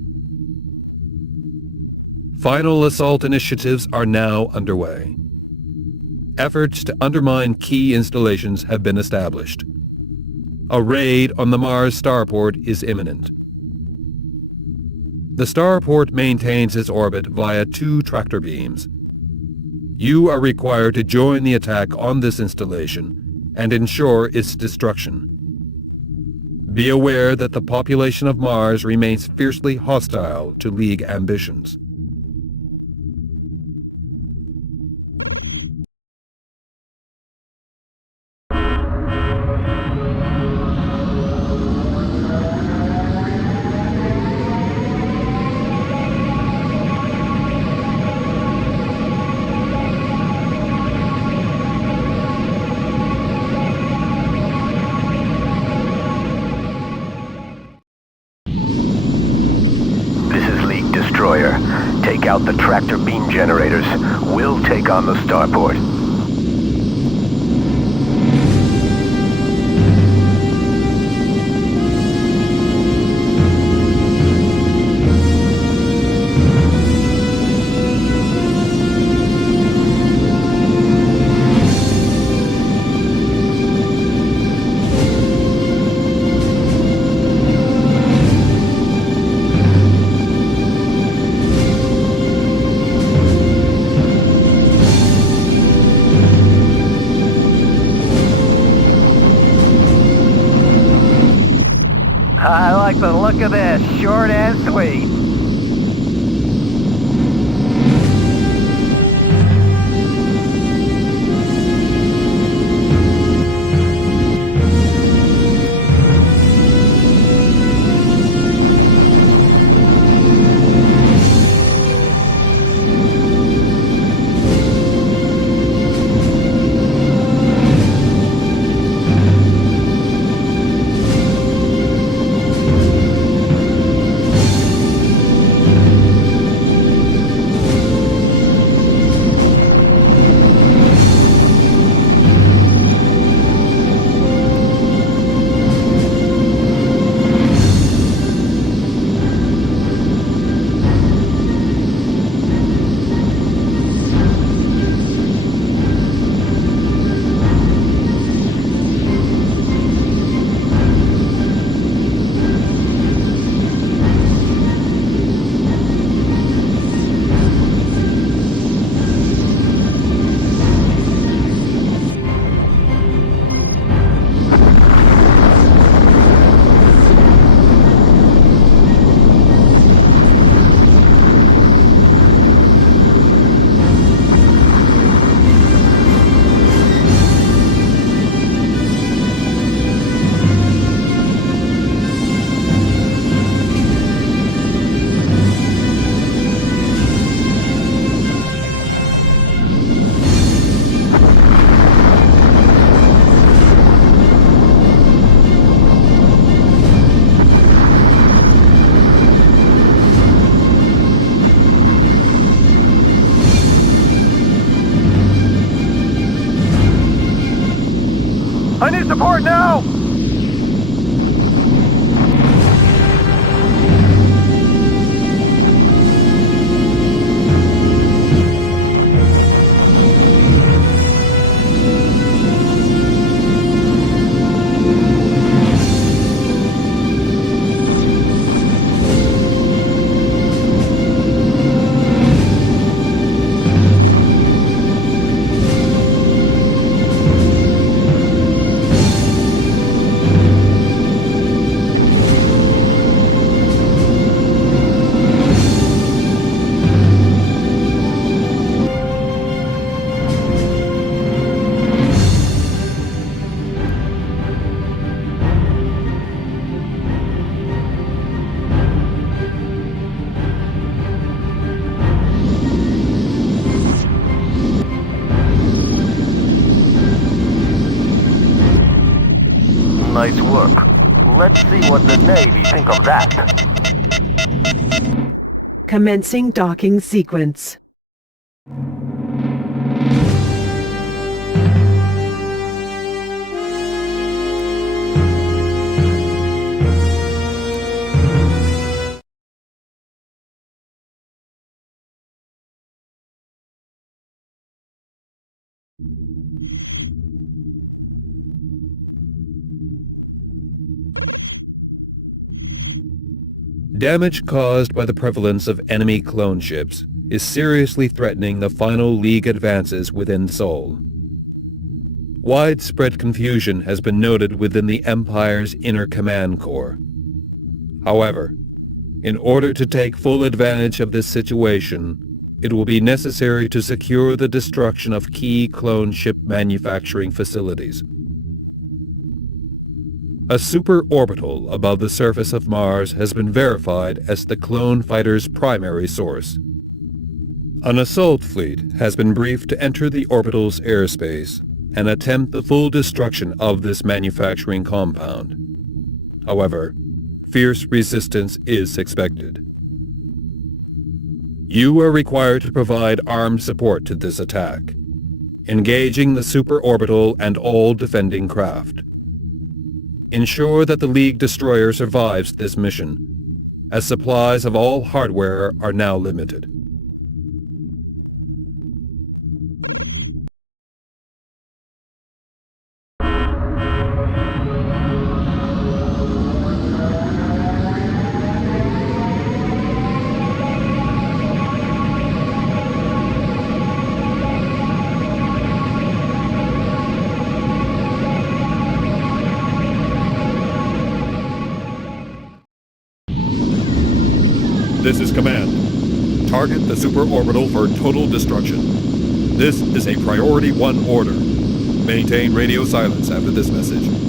Final assault initiatives are now underway. Efforts to undermine key installations have been established. A raid on the Mars starport is imminent. The starport maintains its orbit via 2 tractor beams. You are required to join the attack on this installation and ensure its destruction. Be aware that the population of Mars remains fiercely hostile to League ambitions. out the tractor beam generators. We'll take on the starport. I like the look of this, short and sweet. I need support now! Nice work. Let's see what the Navy think of that. Commencing docking sequence. Damage caused by the prevalence of enemy clone ships is seriously threatening the final League advances within Seoul. Widespread confusion has been noted within the Empire's inner command corps. However, in order to take full advantage of this situation, it will be necessary to secure the destruction of key clone ship manufacturing facilities. A superorbital above the surface of Mars has been verified as the clone fighter's primary source. An assault fleet has been briefed to enter the orbital's airspace and attempt the full destruction of this manufacturing compound. However, fierce resistance is expected. You are required to provide armed support to this attack, engaging the superorbital and all defending craft. Ensure that the League destroyer survives this mission, as supplies of all hardware are now limited. This is Command. Target the superorbital for total destruction. This is a Priority 1 order. Maintain radio silence after this message.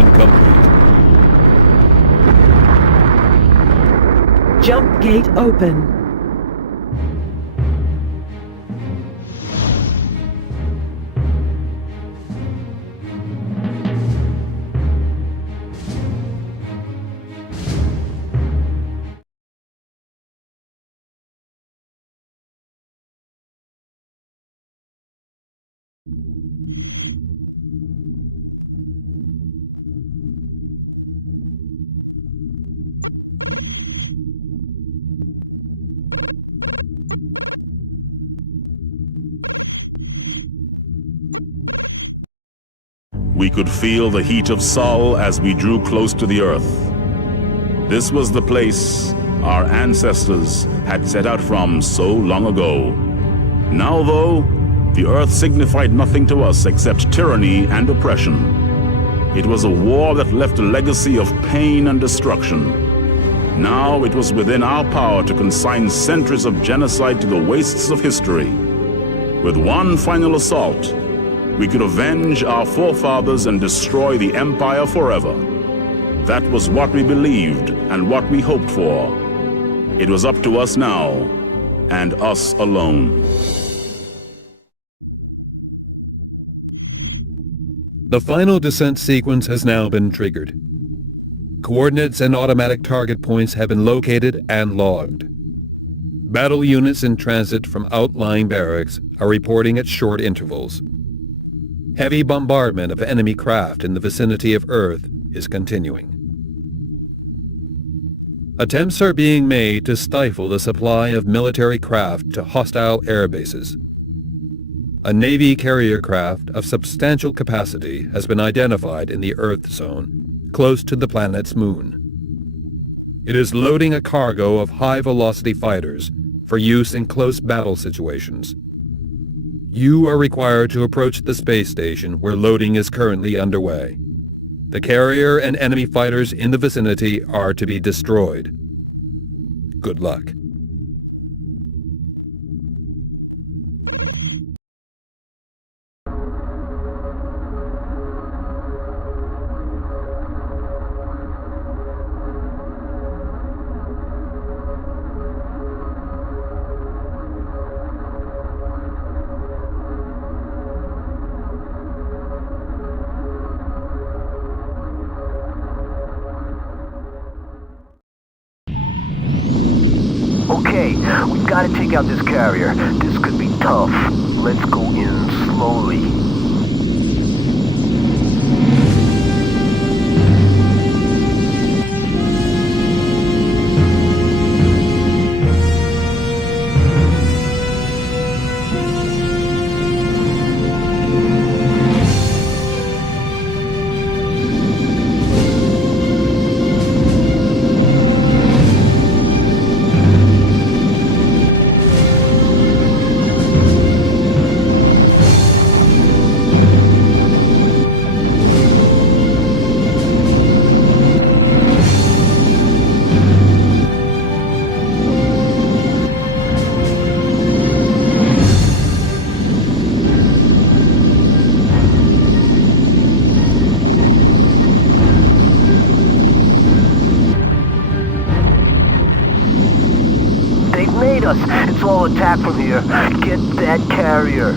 Mission complete. Jump gate open. We could feel the heat of Sol as we drew close to the Earth. This was the place our ancestors had set out from so long ago. Now, though, the Earth signified nothing to us except tyranny and oppression. It was a war that left a legacy of pain and destruction. Now it was within our power to consign centuries of genocide to the wastes of history. With one final assault, we could avenge our forefathers and destroy the Empire forever. That was what we believed and what we hoped for. It was up to us now, and us alone. The final descent sequence has now been triggered. Coordinates and automatic target points have been located and logged. Battle units in transit from outlying barracks are reporting at short intervals. Heavy bombardment of enemy craft in the vicinity of Earth is continuing. Attempts are being made to stifle the supply of military craft to hostile air bases. A Navy carrier craft of substantial capacity has been identified in the Earth zone, close to the planet's moon. It is loading a cargo of high-velocity fighters for use in close battle situations. You are required to approach the space station where loading is currently underway. The carrier and enemy fighters in the vicinity are to be destroyed. Good luck. Okay, we've got to take out this carrier. This could be tough. Let's go in slowly. It's all attack from here. Get that carrier.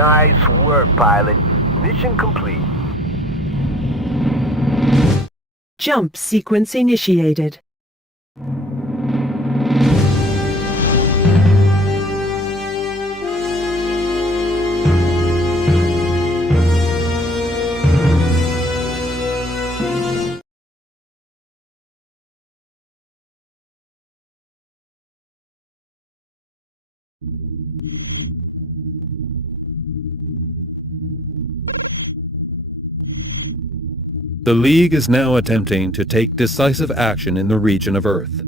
Nice work, pilot. Mission complete. Jump sequence initiated. The League is now attempting to take decisive action in the region of Earth.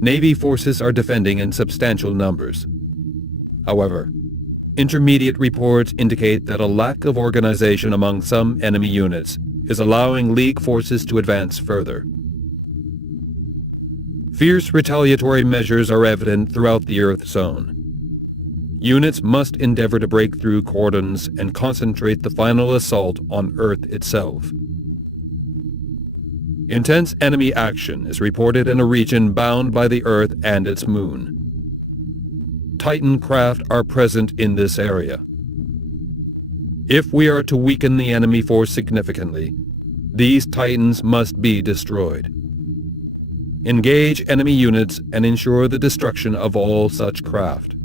Navy forces are defending in substantial numbers. However, intermediate reports indicate that a lack of organization among some enemy units is allowing League forces to advance further. Fierce retaliatory measures are evident throughout the Earth zone. Units must endeavor to break through cordons and concentrate the final assault on Earth itself. Intense enemy action is reported in a region bound by the Earth and its moon. Titan craft are present in this area. If we are to weaken the enemy force significantly, these Titans must be destroyed. Engage enemy units and ensure the destruction of all such craft.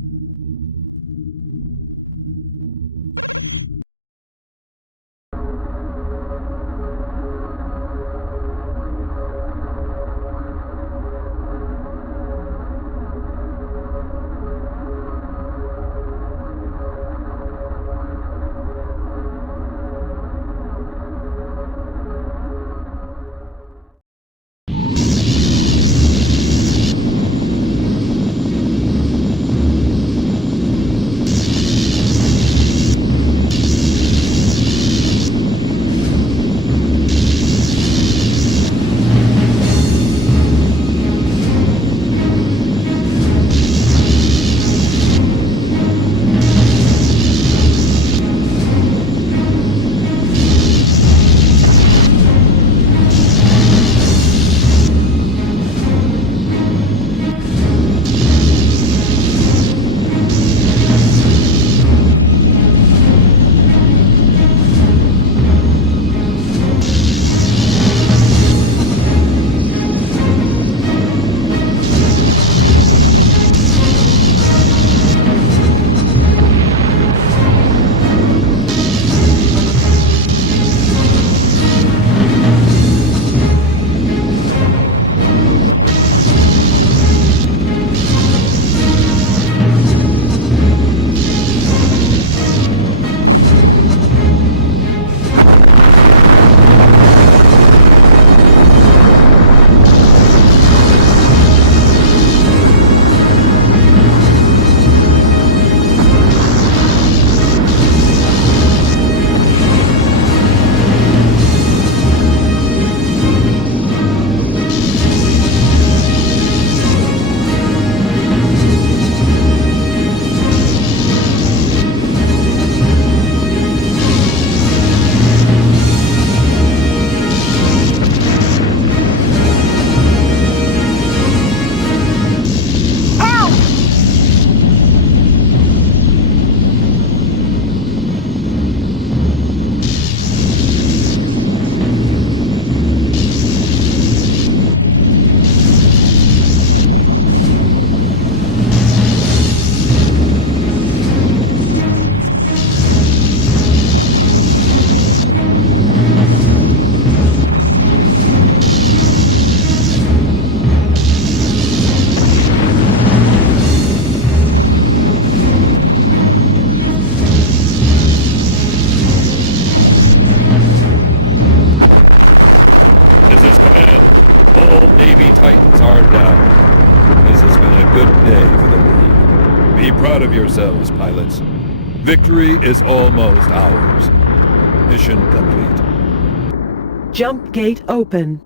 Titans are down. This has been a good day for the League. Be proud of yourselves, pilots. Victory is almost ours. Mission complete. Jump gate open.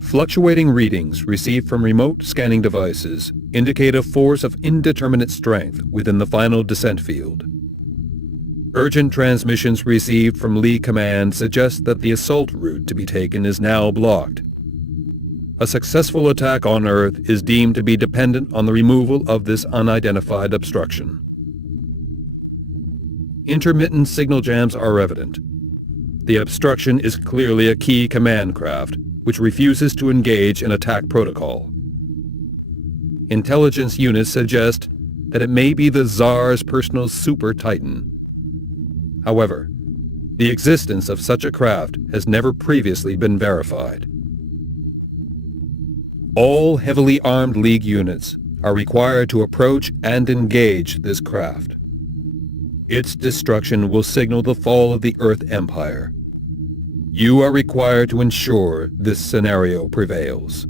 Fluctuating readings received from remote scanning devices indicate a force of indeterminate strength within the final descent field. Urgent transmissions received from Lee Command suggest that the assault route to be taken is now blocked. A successful attack on Earth is deemed to be dependent on the removal of this unidentified obstruction. Intermittent signal jams are evident. The obstruction is clearly a key command craft, which refuses to engage in attack protocol. Intelligence units suggest that it may be the Tsar's personal Super Titan. However, the existence of such a craft has never previously been verified. All heavily armed League units are required to approach and engage this craft. Its destruction will signal the fall of the Earth Empire. You are required to ensure this scenario prevails.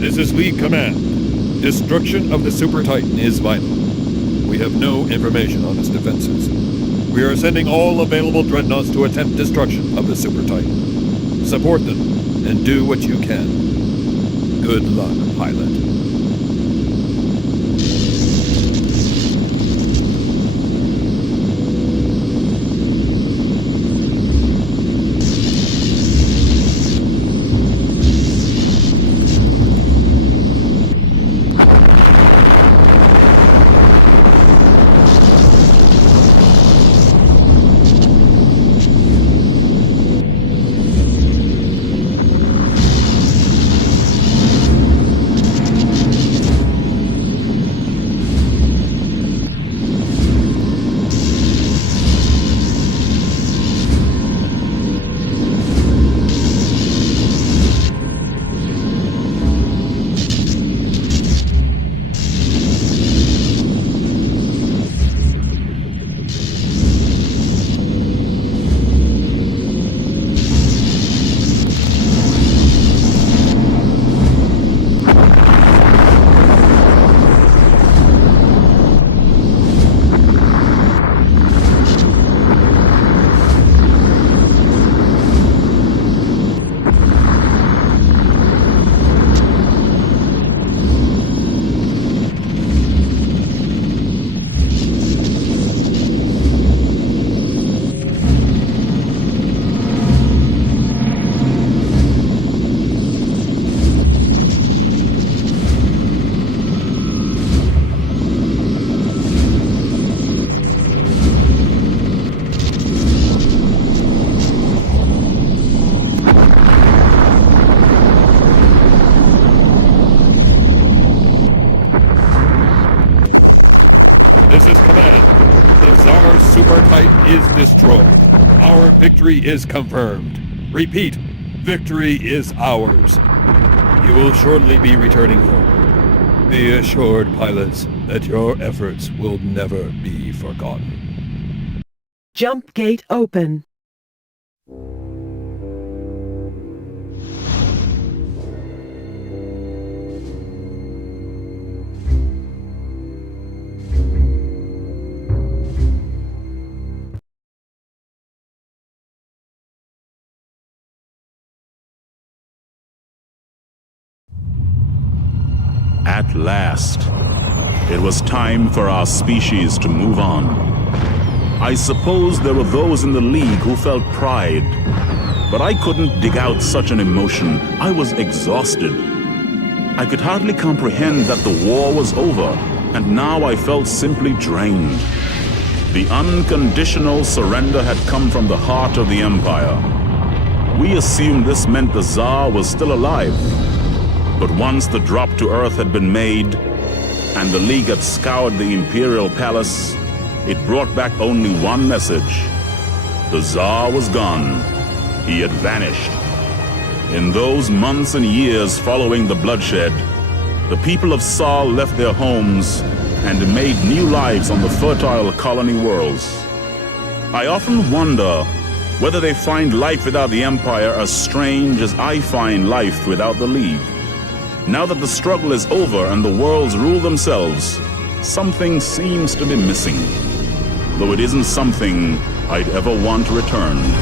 This is League Command. Destruction of the Super Titan is vital. We have no information on its defenses. We are sending all available dreadnoughts to attempt destruction of the Super Titan. Support them, and do what you can. Good luck, pilot. Is destroyed. Our victory is confirmed. Repeat, victory is ours. You will shortly be returning home. Be assured, pilots, that your efforts will never be forgotten. Jump gate open. At last, it was time for our species to move on. I suppose there were those in the League who felt pride, but I couldn't dig out such an emotion. I was exhausted. I could hardly comprehend that the war was over, and now I felt simply drained. The unconditional surrender had come from the heart of the Empire. We assumed this meant the Tsar was still alive. But once the drop to Earth had been made, and the League had scoured the Imperial Palace, it brought back only one message. The Tsar was gone. He had vanished. In those months and years following the bloodshed, the people of Saul left their homes and made new lives on the fertile colony worlds. I often wonder whether they find life without the Empire as strange as I find life without the League. Now that the struggle is over and the worlds rule themselves, something seems to be missing, though it isn't something I'd ever want returned.